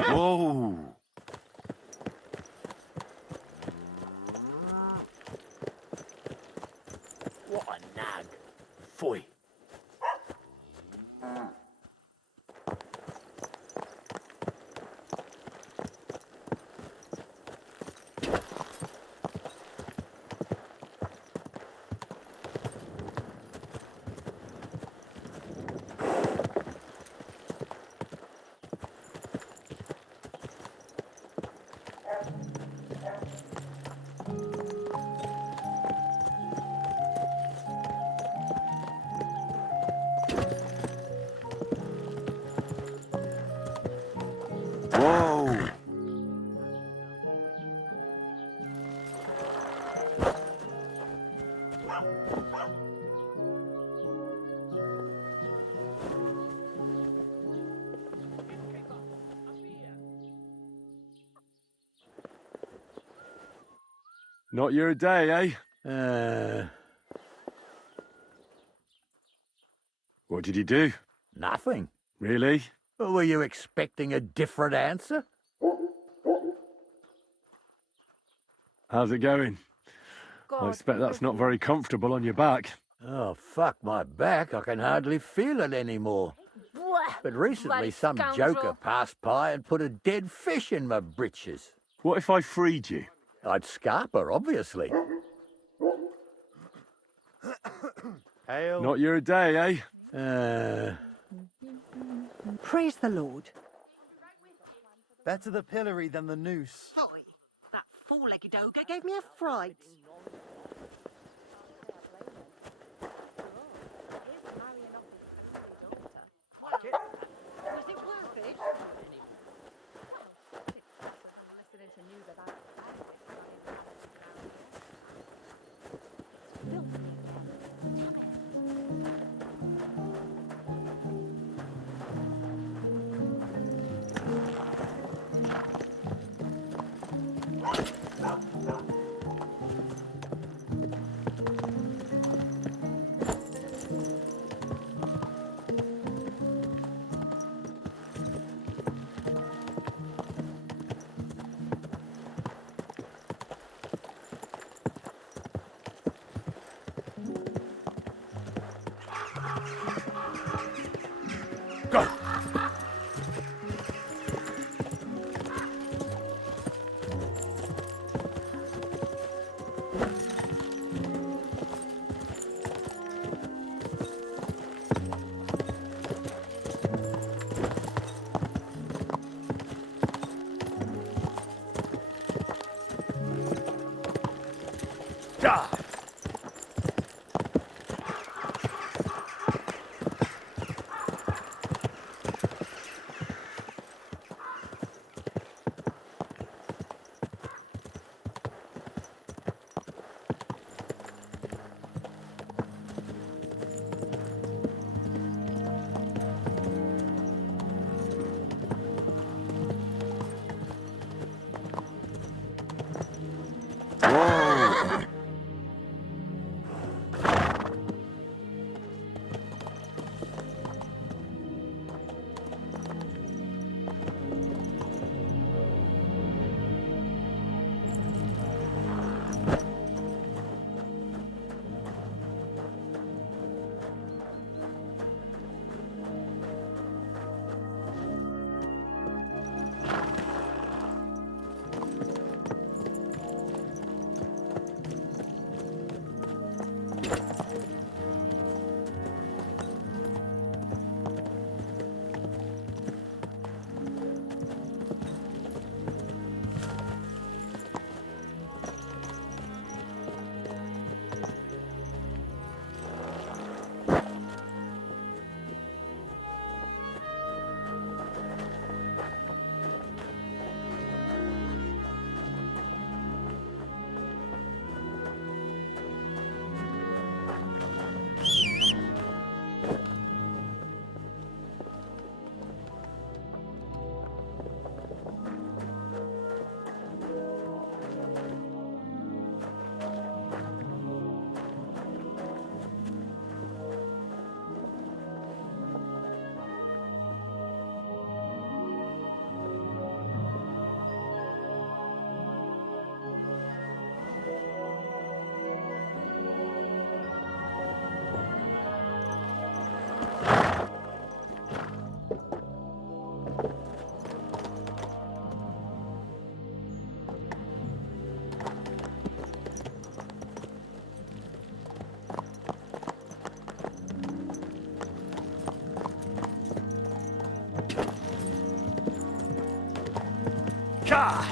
Whoa! What a nag. Foy. Whoa! Not your day, eh? What did you do? Nothing. Really? Were you expecting a different answer? How's it going? I expect that's not very comfortable on your back. Oh, fuck my back. I can hardly feel it anymore. But recently some joker passed by and put a dead fish in my britches. What if I freed you? I'd scarp her, obviously. Hail. Not your day, eh? Praise the Lord. Better the pillory than the noose. Boy, that four-legged ogre gave me a fright. Was it worth it? Listening to news about Gah!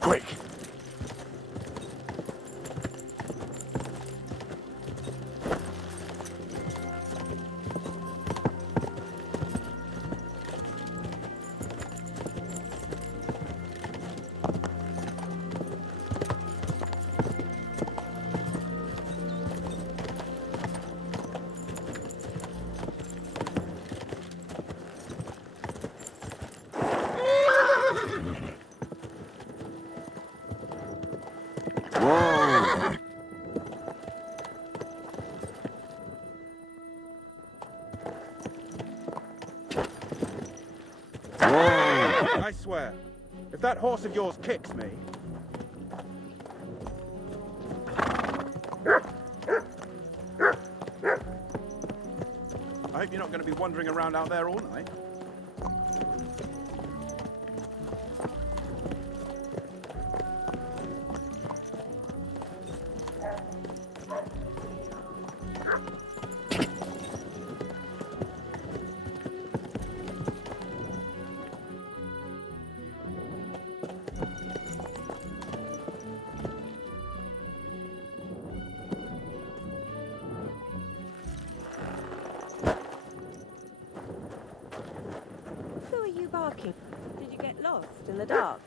Quick! Whoa! Whoa! I swear, if that horse of yours kicks me... I hope you're not going to be wandering around out there all night. Who are you barking? Did you get lost in the dark?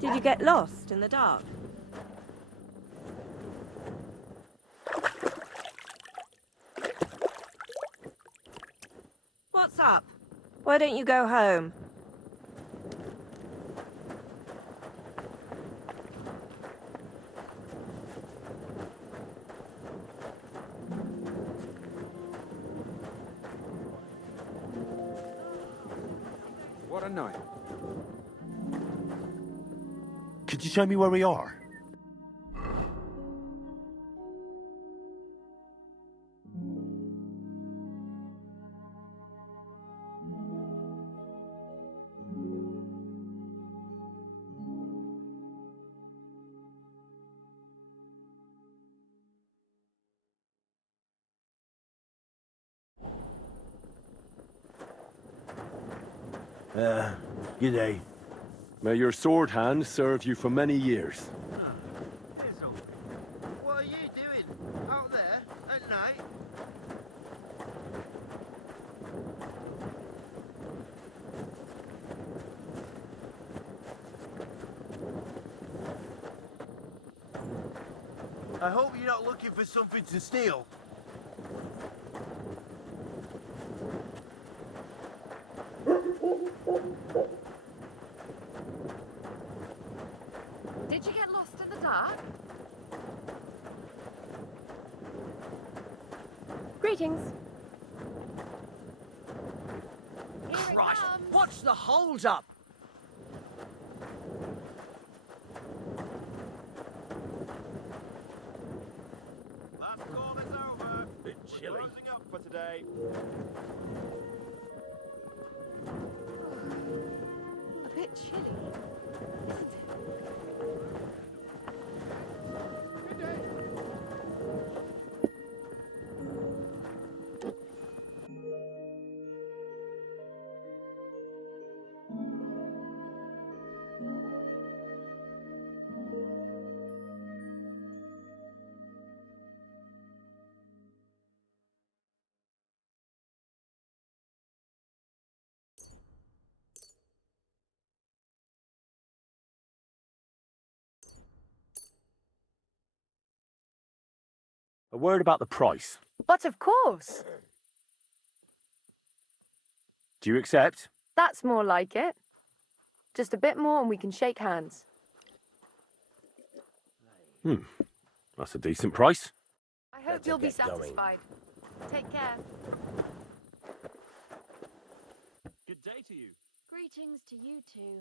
Did you get lost in the dark? What's up? Why don't you go home? What a night. Could you show me where we are? G'day. May your sword hand serve you for many years. What are you doing out there at night? I hope you're not looking for something to steal. Did you get lost in the dark? Greetings. Christ, what's the hold up? Last call is over. Bit chilly. Closing up for today. A bit chilly, isn't it? A word about the price. But of course. Do you accept? That's more like it. Just a bit more and we can shake hands. That's a decent price. I hope you'll be satisfied. Take care. Good day to you. Greetings to you two.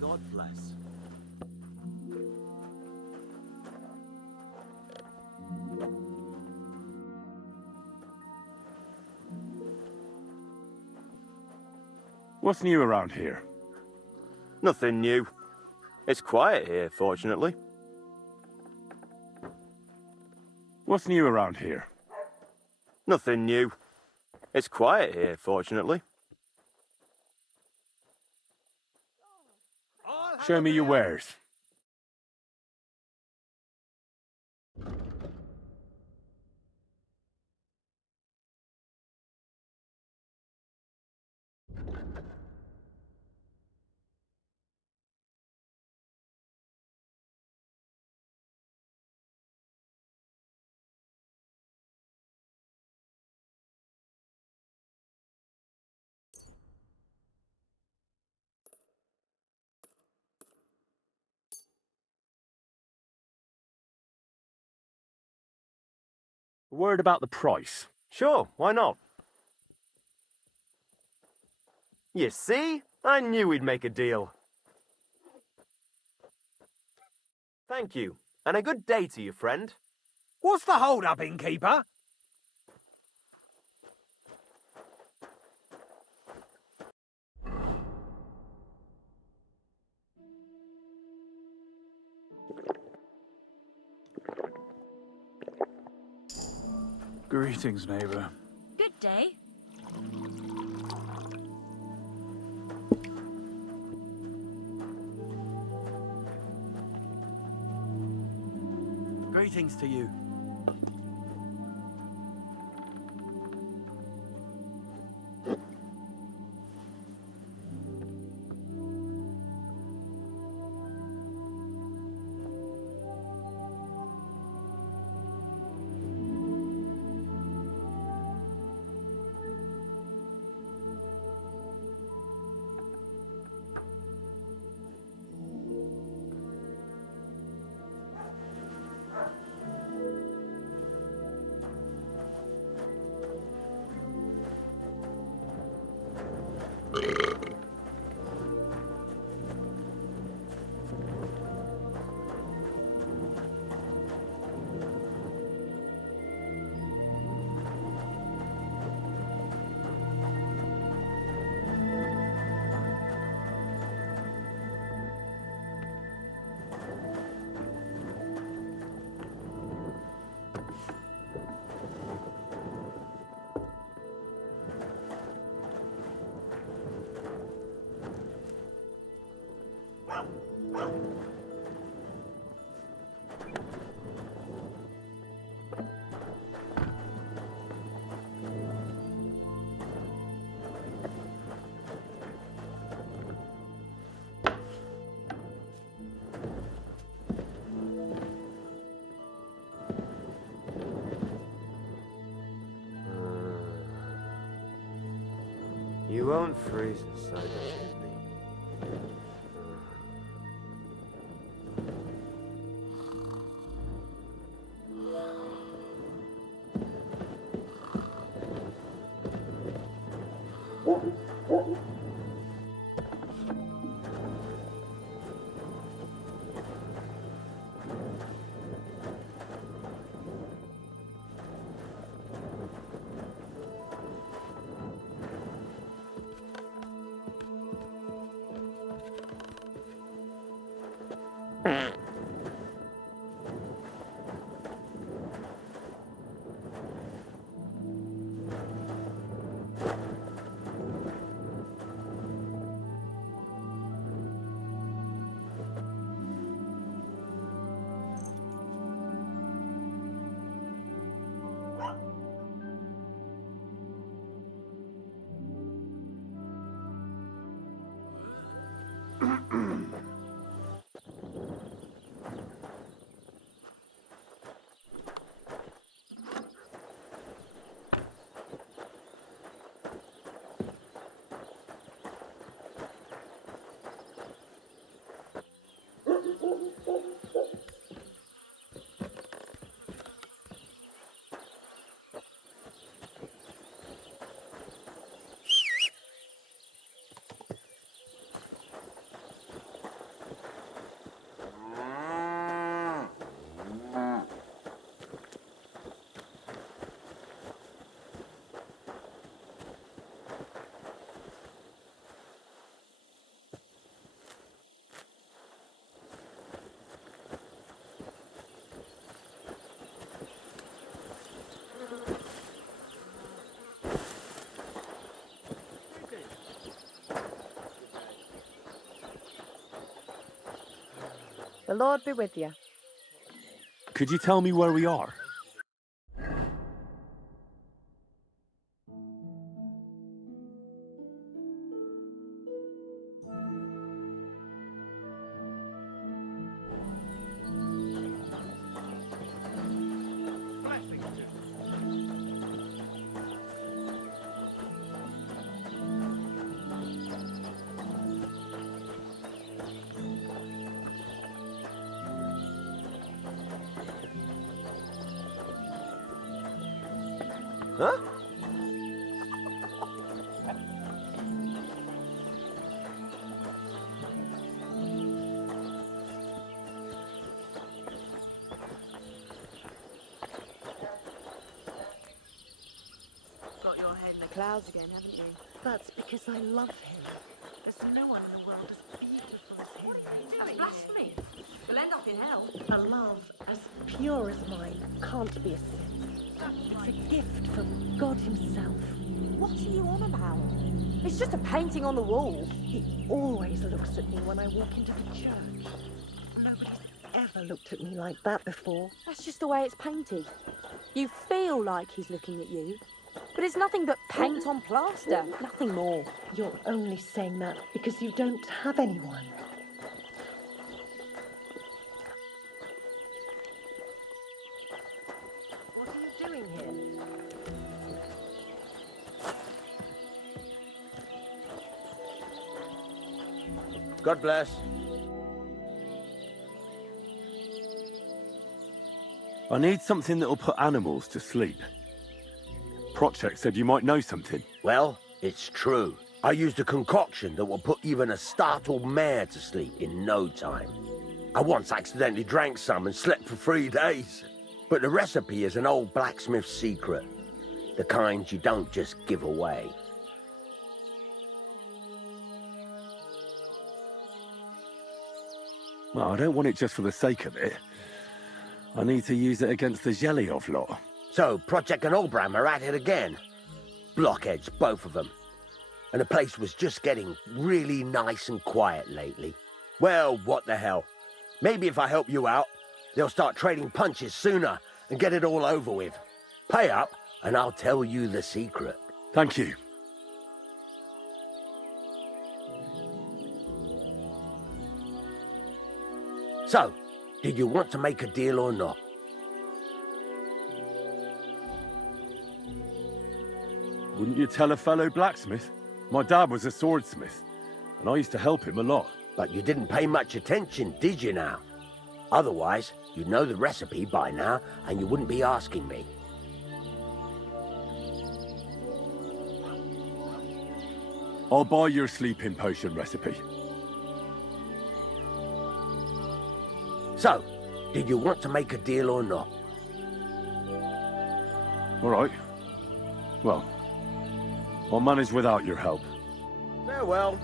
God bless. What's new around here? Nothing new. It's quiet here, fortunately. What's new around here? Nothing new. It's quiet here, fortunately. Show me your wares. A word about the price. Sure, why not? You see? I knew we'd make a deal. Thank you, and a good day to you, friend. What's the hold-up, innkeeper? Greetings, neighbor. Good day. Greetings to you. You won't freeze inside the chimney. The Lord be with you. Could you tell me where we are? Huh? Got your head in the clouds again, haven't you? That's because I love him. There's no one in the world as beautiful as him. That's blasphemy. We'll end up in hell. A love as pure as mine can't be a sin. It's a gift from God himself. What are you on about? It's just a painting on the wall. He always looks at me when I walk into the church. Nobody's ever looked at me like that before. That's just the way it's painted. You feel like he's looking at you, but it's nothing but paint on plaster, nothing more. You're only saying that because you don't have anyone. What are you doing here? God bless. I need something that'll put animals to sleep. Project said you might know something. Well, it's true. I used a concoction that will put even a startled mare to sleep in no time. I once accidentally drank some and slept for 3 days. But the recipe is an old blacksmith's secret. The kind you don't just give away. Well, I don't want it just for the sake of it. I need to use it against the Zhelyov lot. So, Project and Olbram are at it again. Blockheads, both of them. And the place was just getting really nice and quiet lately. Well, what the hell. Maybe if I help you out, they'll start trading punches sooner and get it all over with. Pay up, and I'll tell you the secret. Thank you. So, did you want to make a deal or not? Wouldn't you tell a fellow blacksmith? My dad was a swordsmith, and I used to help him a lot. But you didn't pay much attention, did you now? Otherwise, you'd know the recipe by now, and you wouldn't be asking me. I'll buy your sleeping potion recipe. So, did you want to make a deal or not? All right. Well, I'll manage without your help. Farewell.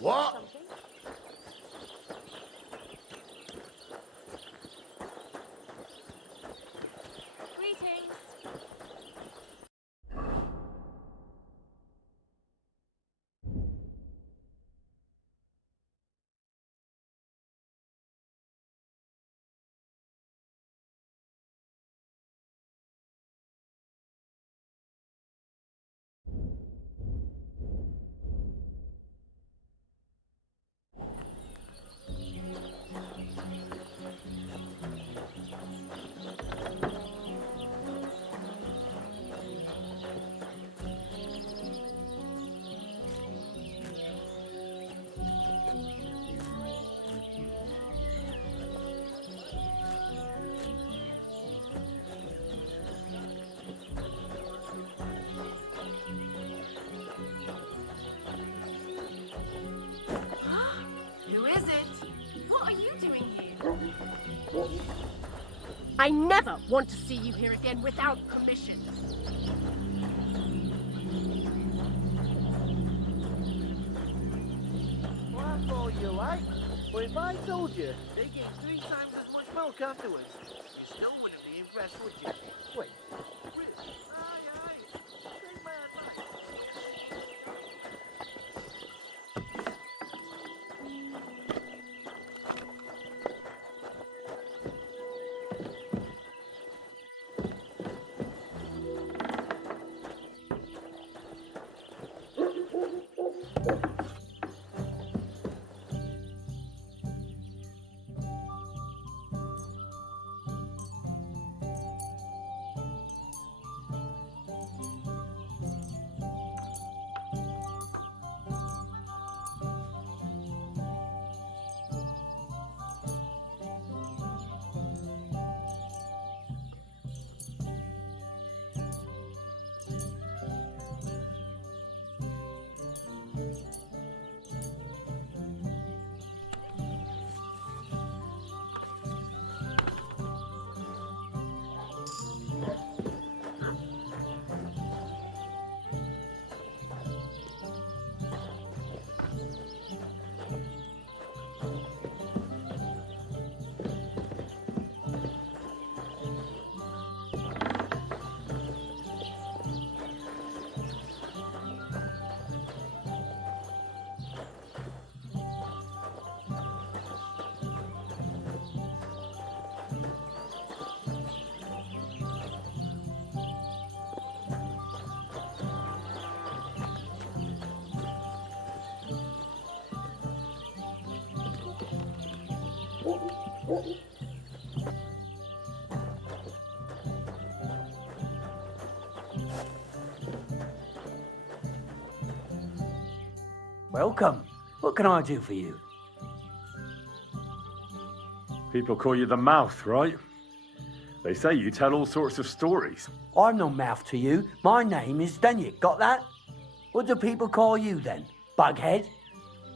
What? Greetings. Who is it? What are you doing here? I never want to see you here again without permission. Well, I told you, eh? But if I told you they gave 3 times as much milk afterwards, you still wouldn't be impressed, would you? Wait, really? Aye. Take my advice. Welcome. What can I do for you? People call you the Mouth, right? They say you tell all sorts of stories. I'm no mouth to you. My name is Stenyik. Got that? What do people call you then? Bughead?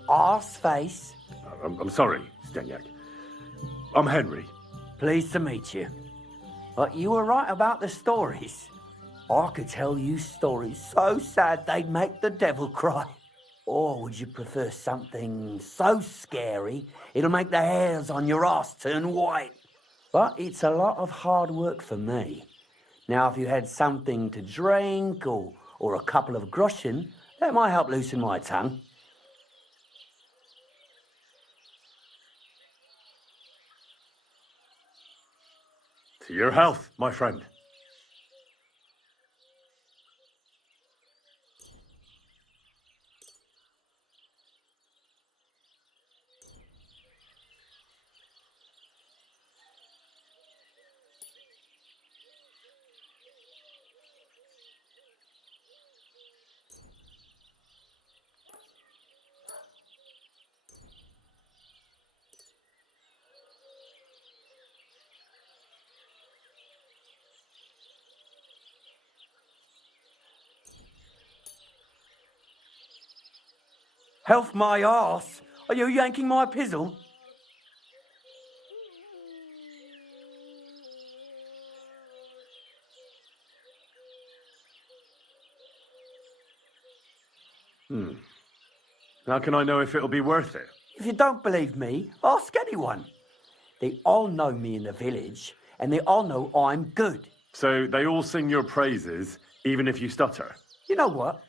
Arseface? I'm sorry, Stenyak. I'm Henry. Pleased to meet you. But you were right about the stories. I could tell you stories so sad they'd make the devil cry. Or would you prefer something so scary it'll make the hairs on your ass turn white? But it's a lot of hard work for me. Now, if you had something to drink or a couple of groschen, that might help loosen my tongue. To your health, my friend. Health my arse? Are you yanking my pizzle? How can I know if it'll be worth it? If you don't believe me, ask anyone. They all know me in the village, and they all know I'm good. So they all sing your praises, even if you stutter? You know what?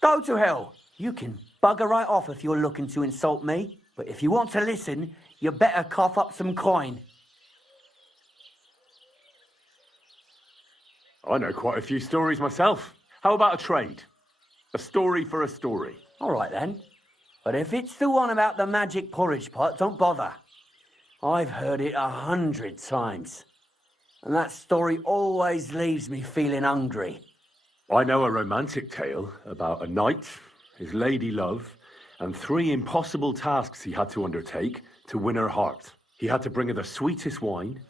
Go to hell. You can bugger right off if you're looking to insult me. But if you want to listen, you better cough up some coin. I know quite a few stories myself. How about a trade? A story for a story. All right, then. But if it's the one about the magic porridge pot, don't bother. I've heard it 100 times. And that story always leaves me feeling hungry. I know a romantic tale about a knight, his lady love, and 3 impossible tasks he had to undertake to win her heart. He had to bring her the sweetest wine,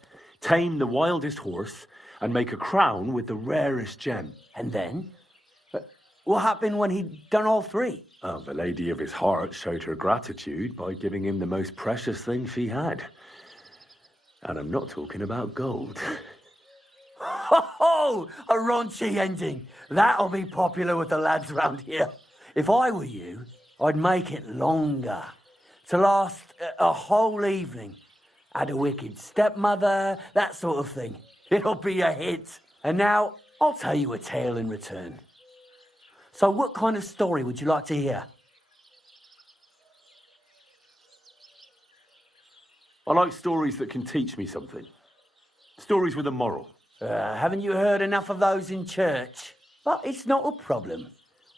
tame the wildest horse, and make a crown with the rarest gem. And then? What happened when he'd done all 3? The lady of his heart showed her gratitude by giving him the most precious thing she had. And I'm not talking about gold. Ho ho! A raunchy ending. That'll be popular with the lads round here. If I were you, I'd make it longer. To last a whole evening. Add a wicked stepmother, that sort of thing. It'll be a hit. And now, I'll tell you a tale in return. So what kind of story would you like to hear? I like stories that can teach me something. Stories with a moral. Haven't you heard enough of those in church? But it's not a problem.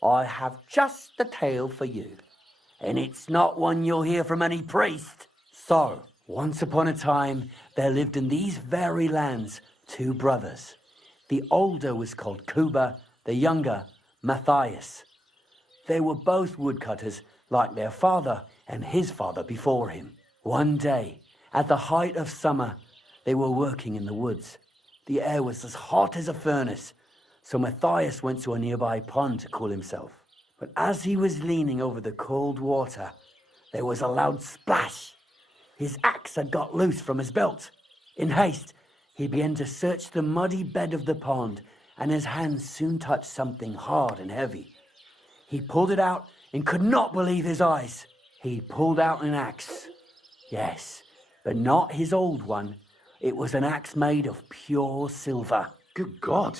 I have just the tale for you. And it's not one you'll hear from any priest. So, once upon a time, there lived in these very lands 2 brothers. The older was called Kuba, the younger, Matthias. They were both woodcutters, like their father and his father before him. One day, at the height of summer, they were working in the woods. The air was as hot as a furnace, so Matthias went to a nearby pond to cool himself. But as he was leaning over the cold water, there was a loud splash. His axe had got loose from his belt. In haste, he began to search the muddy bed of the pond, and his hands soon touched something hard and heavy. He pulled it out and could not believe his eyes. He pulled out an axe. Yes, but not his old one. It was an axe made of pure silver. Good God.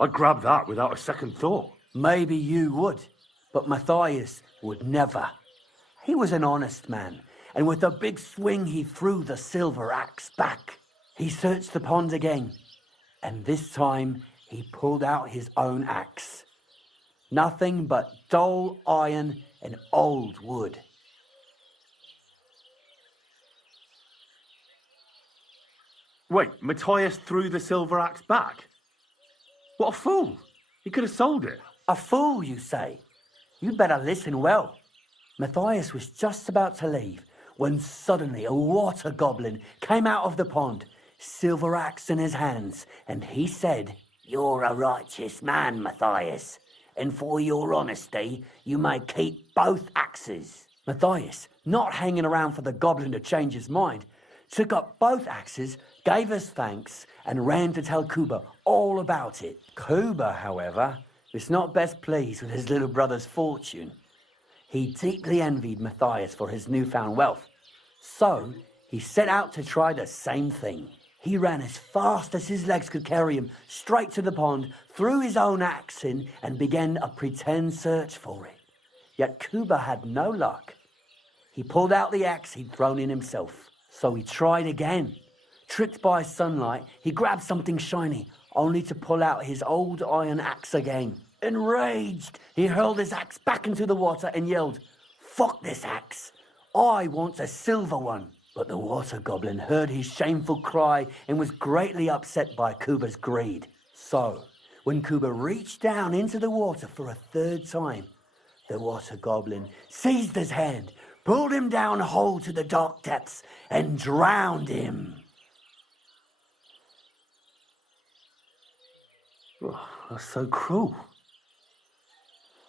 I'd grab that without a second thought. Maybe you would, but Matthias would never. He was an honest man, and with a big swing he threw the silver axe back. He searched the pond again, and this time he pulled out his own axe. Nothing but dull iron and old wood. Wait, Matthias threw the silver axe back? What a fool! He could have sold it. A fool, you say? You'd better listen well. Matthias was just about to leave when suddenly a water goblin came out of the pond, silver axe in his hands, and he said, "You're a righteous man, Matthias, and for your honesty, you may keep both axes." Matthias, not hanging around for the goblin to change his mind, took up both axes, gave us thanks, and ran to tell Kuba all about it. Kuba, however, was not best pleased with his little brother's fortune. He deeply envied Matthias for his newfound wealth. So, he set out to try the same thing. He ran as fast as his legs could carry him straight to the pond, threw his own axe in, and began a pretend search for it. Yet Kuba had no luck. He pulled out the axe he'd thrown in himself. So he tried again. Tricked by sunlight, he grabbed something shiny, only to pull out his old iron axe again. Enraged, he hurled his axe back into the water and yelled, "Fuck this axe! I want a silver one!" But the water goblin heard his shameful cry and was greatly upset by Kuba's greed. So, when Kuba reached down into the water for a third time, the water goblin seized his hand, pulled him down whole to the dark depths, and drowned him. Oh, that's so cruel.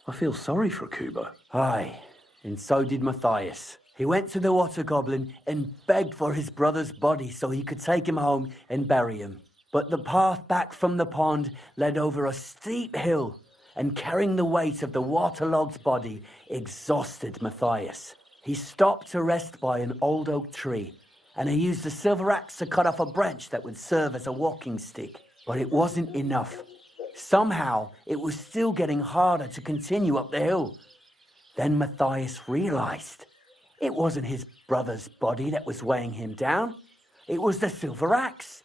I feel sorry for Kuba. Aye, and so did Matthias. He went to the water goblin and begged for his brother's body so he could take him home and bury him. But the path back from the pond led over a steep hill, and carrying the weight of the waterlogged body exhausted Matthias. He stopped to rest by an old oak tree, and he used the silver axe to cut off a branch that would serve as a walking stick. But it wasn't enough. Somehow, it was still getting harder to continue up the hill. Then Matthias realized it wasn't his brother's body that was weighing him down. It was the silver axe.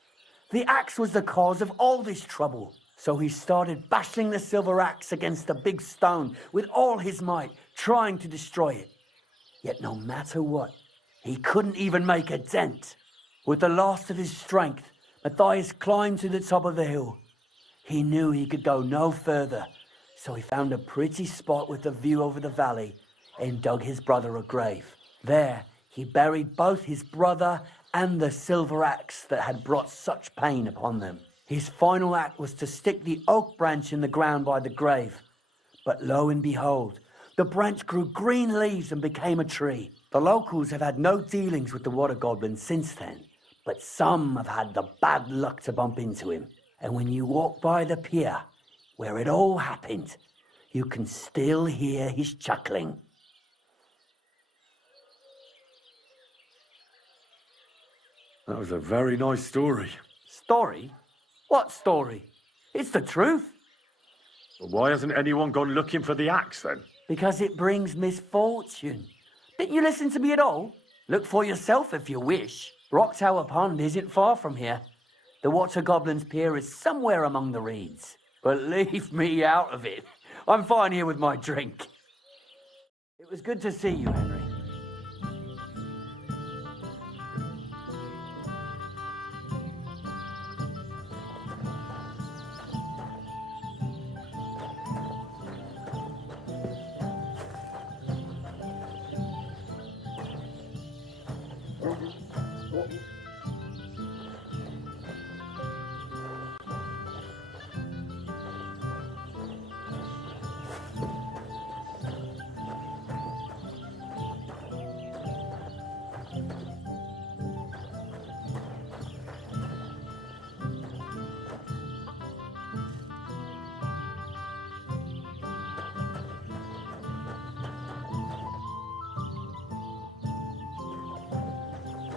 The axe was the cause of all this trouble. So he started bashing the silver axe against a big stone with all his might, trying to destroy it. Yet no matter what, he couldn't even make a dent. With the last of his strength, Matthias climbed to the top of the hill. He knew he could go no further, so he found a pretty spot with a view over the valley and dug his brother a grave. There, he buried both his brother and the silver axe that had brought such pain upon them. His final act was to stick the oak branch in the ground by the grave. But lo and behold, the branch grew green leaves and became a tree. The locals have had no dealings with the water goblin since then, But some have had the bad luck to bump into him. And when you walk by the pier, where it all happened, you can still hear his chuckling. That was a very nice story. Story? What story? It's the truth. But why hasn't anyone gone looking for the axe then? Because it brings misfortune. Didn't you listen to me at all? Look for yourself if you wish. Rock Tower Pond isn't far from here. The Water Goblin's Pier is somewhere among the reeds. But leave me out of it. I'm fine here with my drink. It was good to see you, Henry.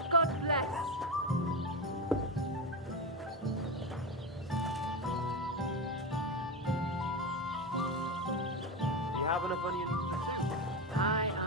God bless. Do you have enough onion? Aye, aye.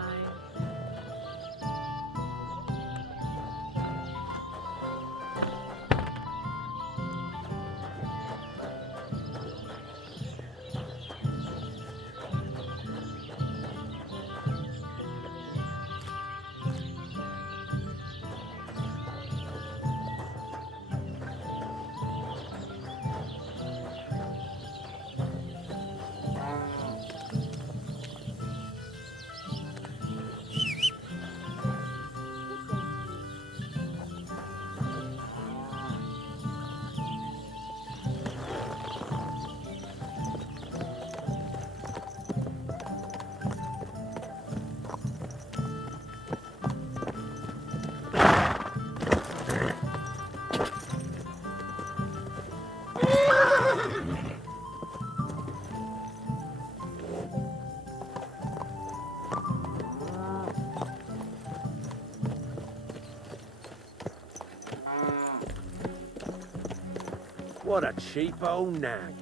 What a cheap old nag.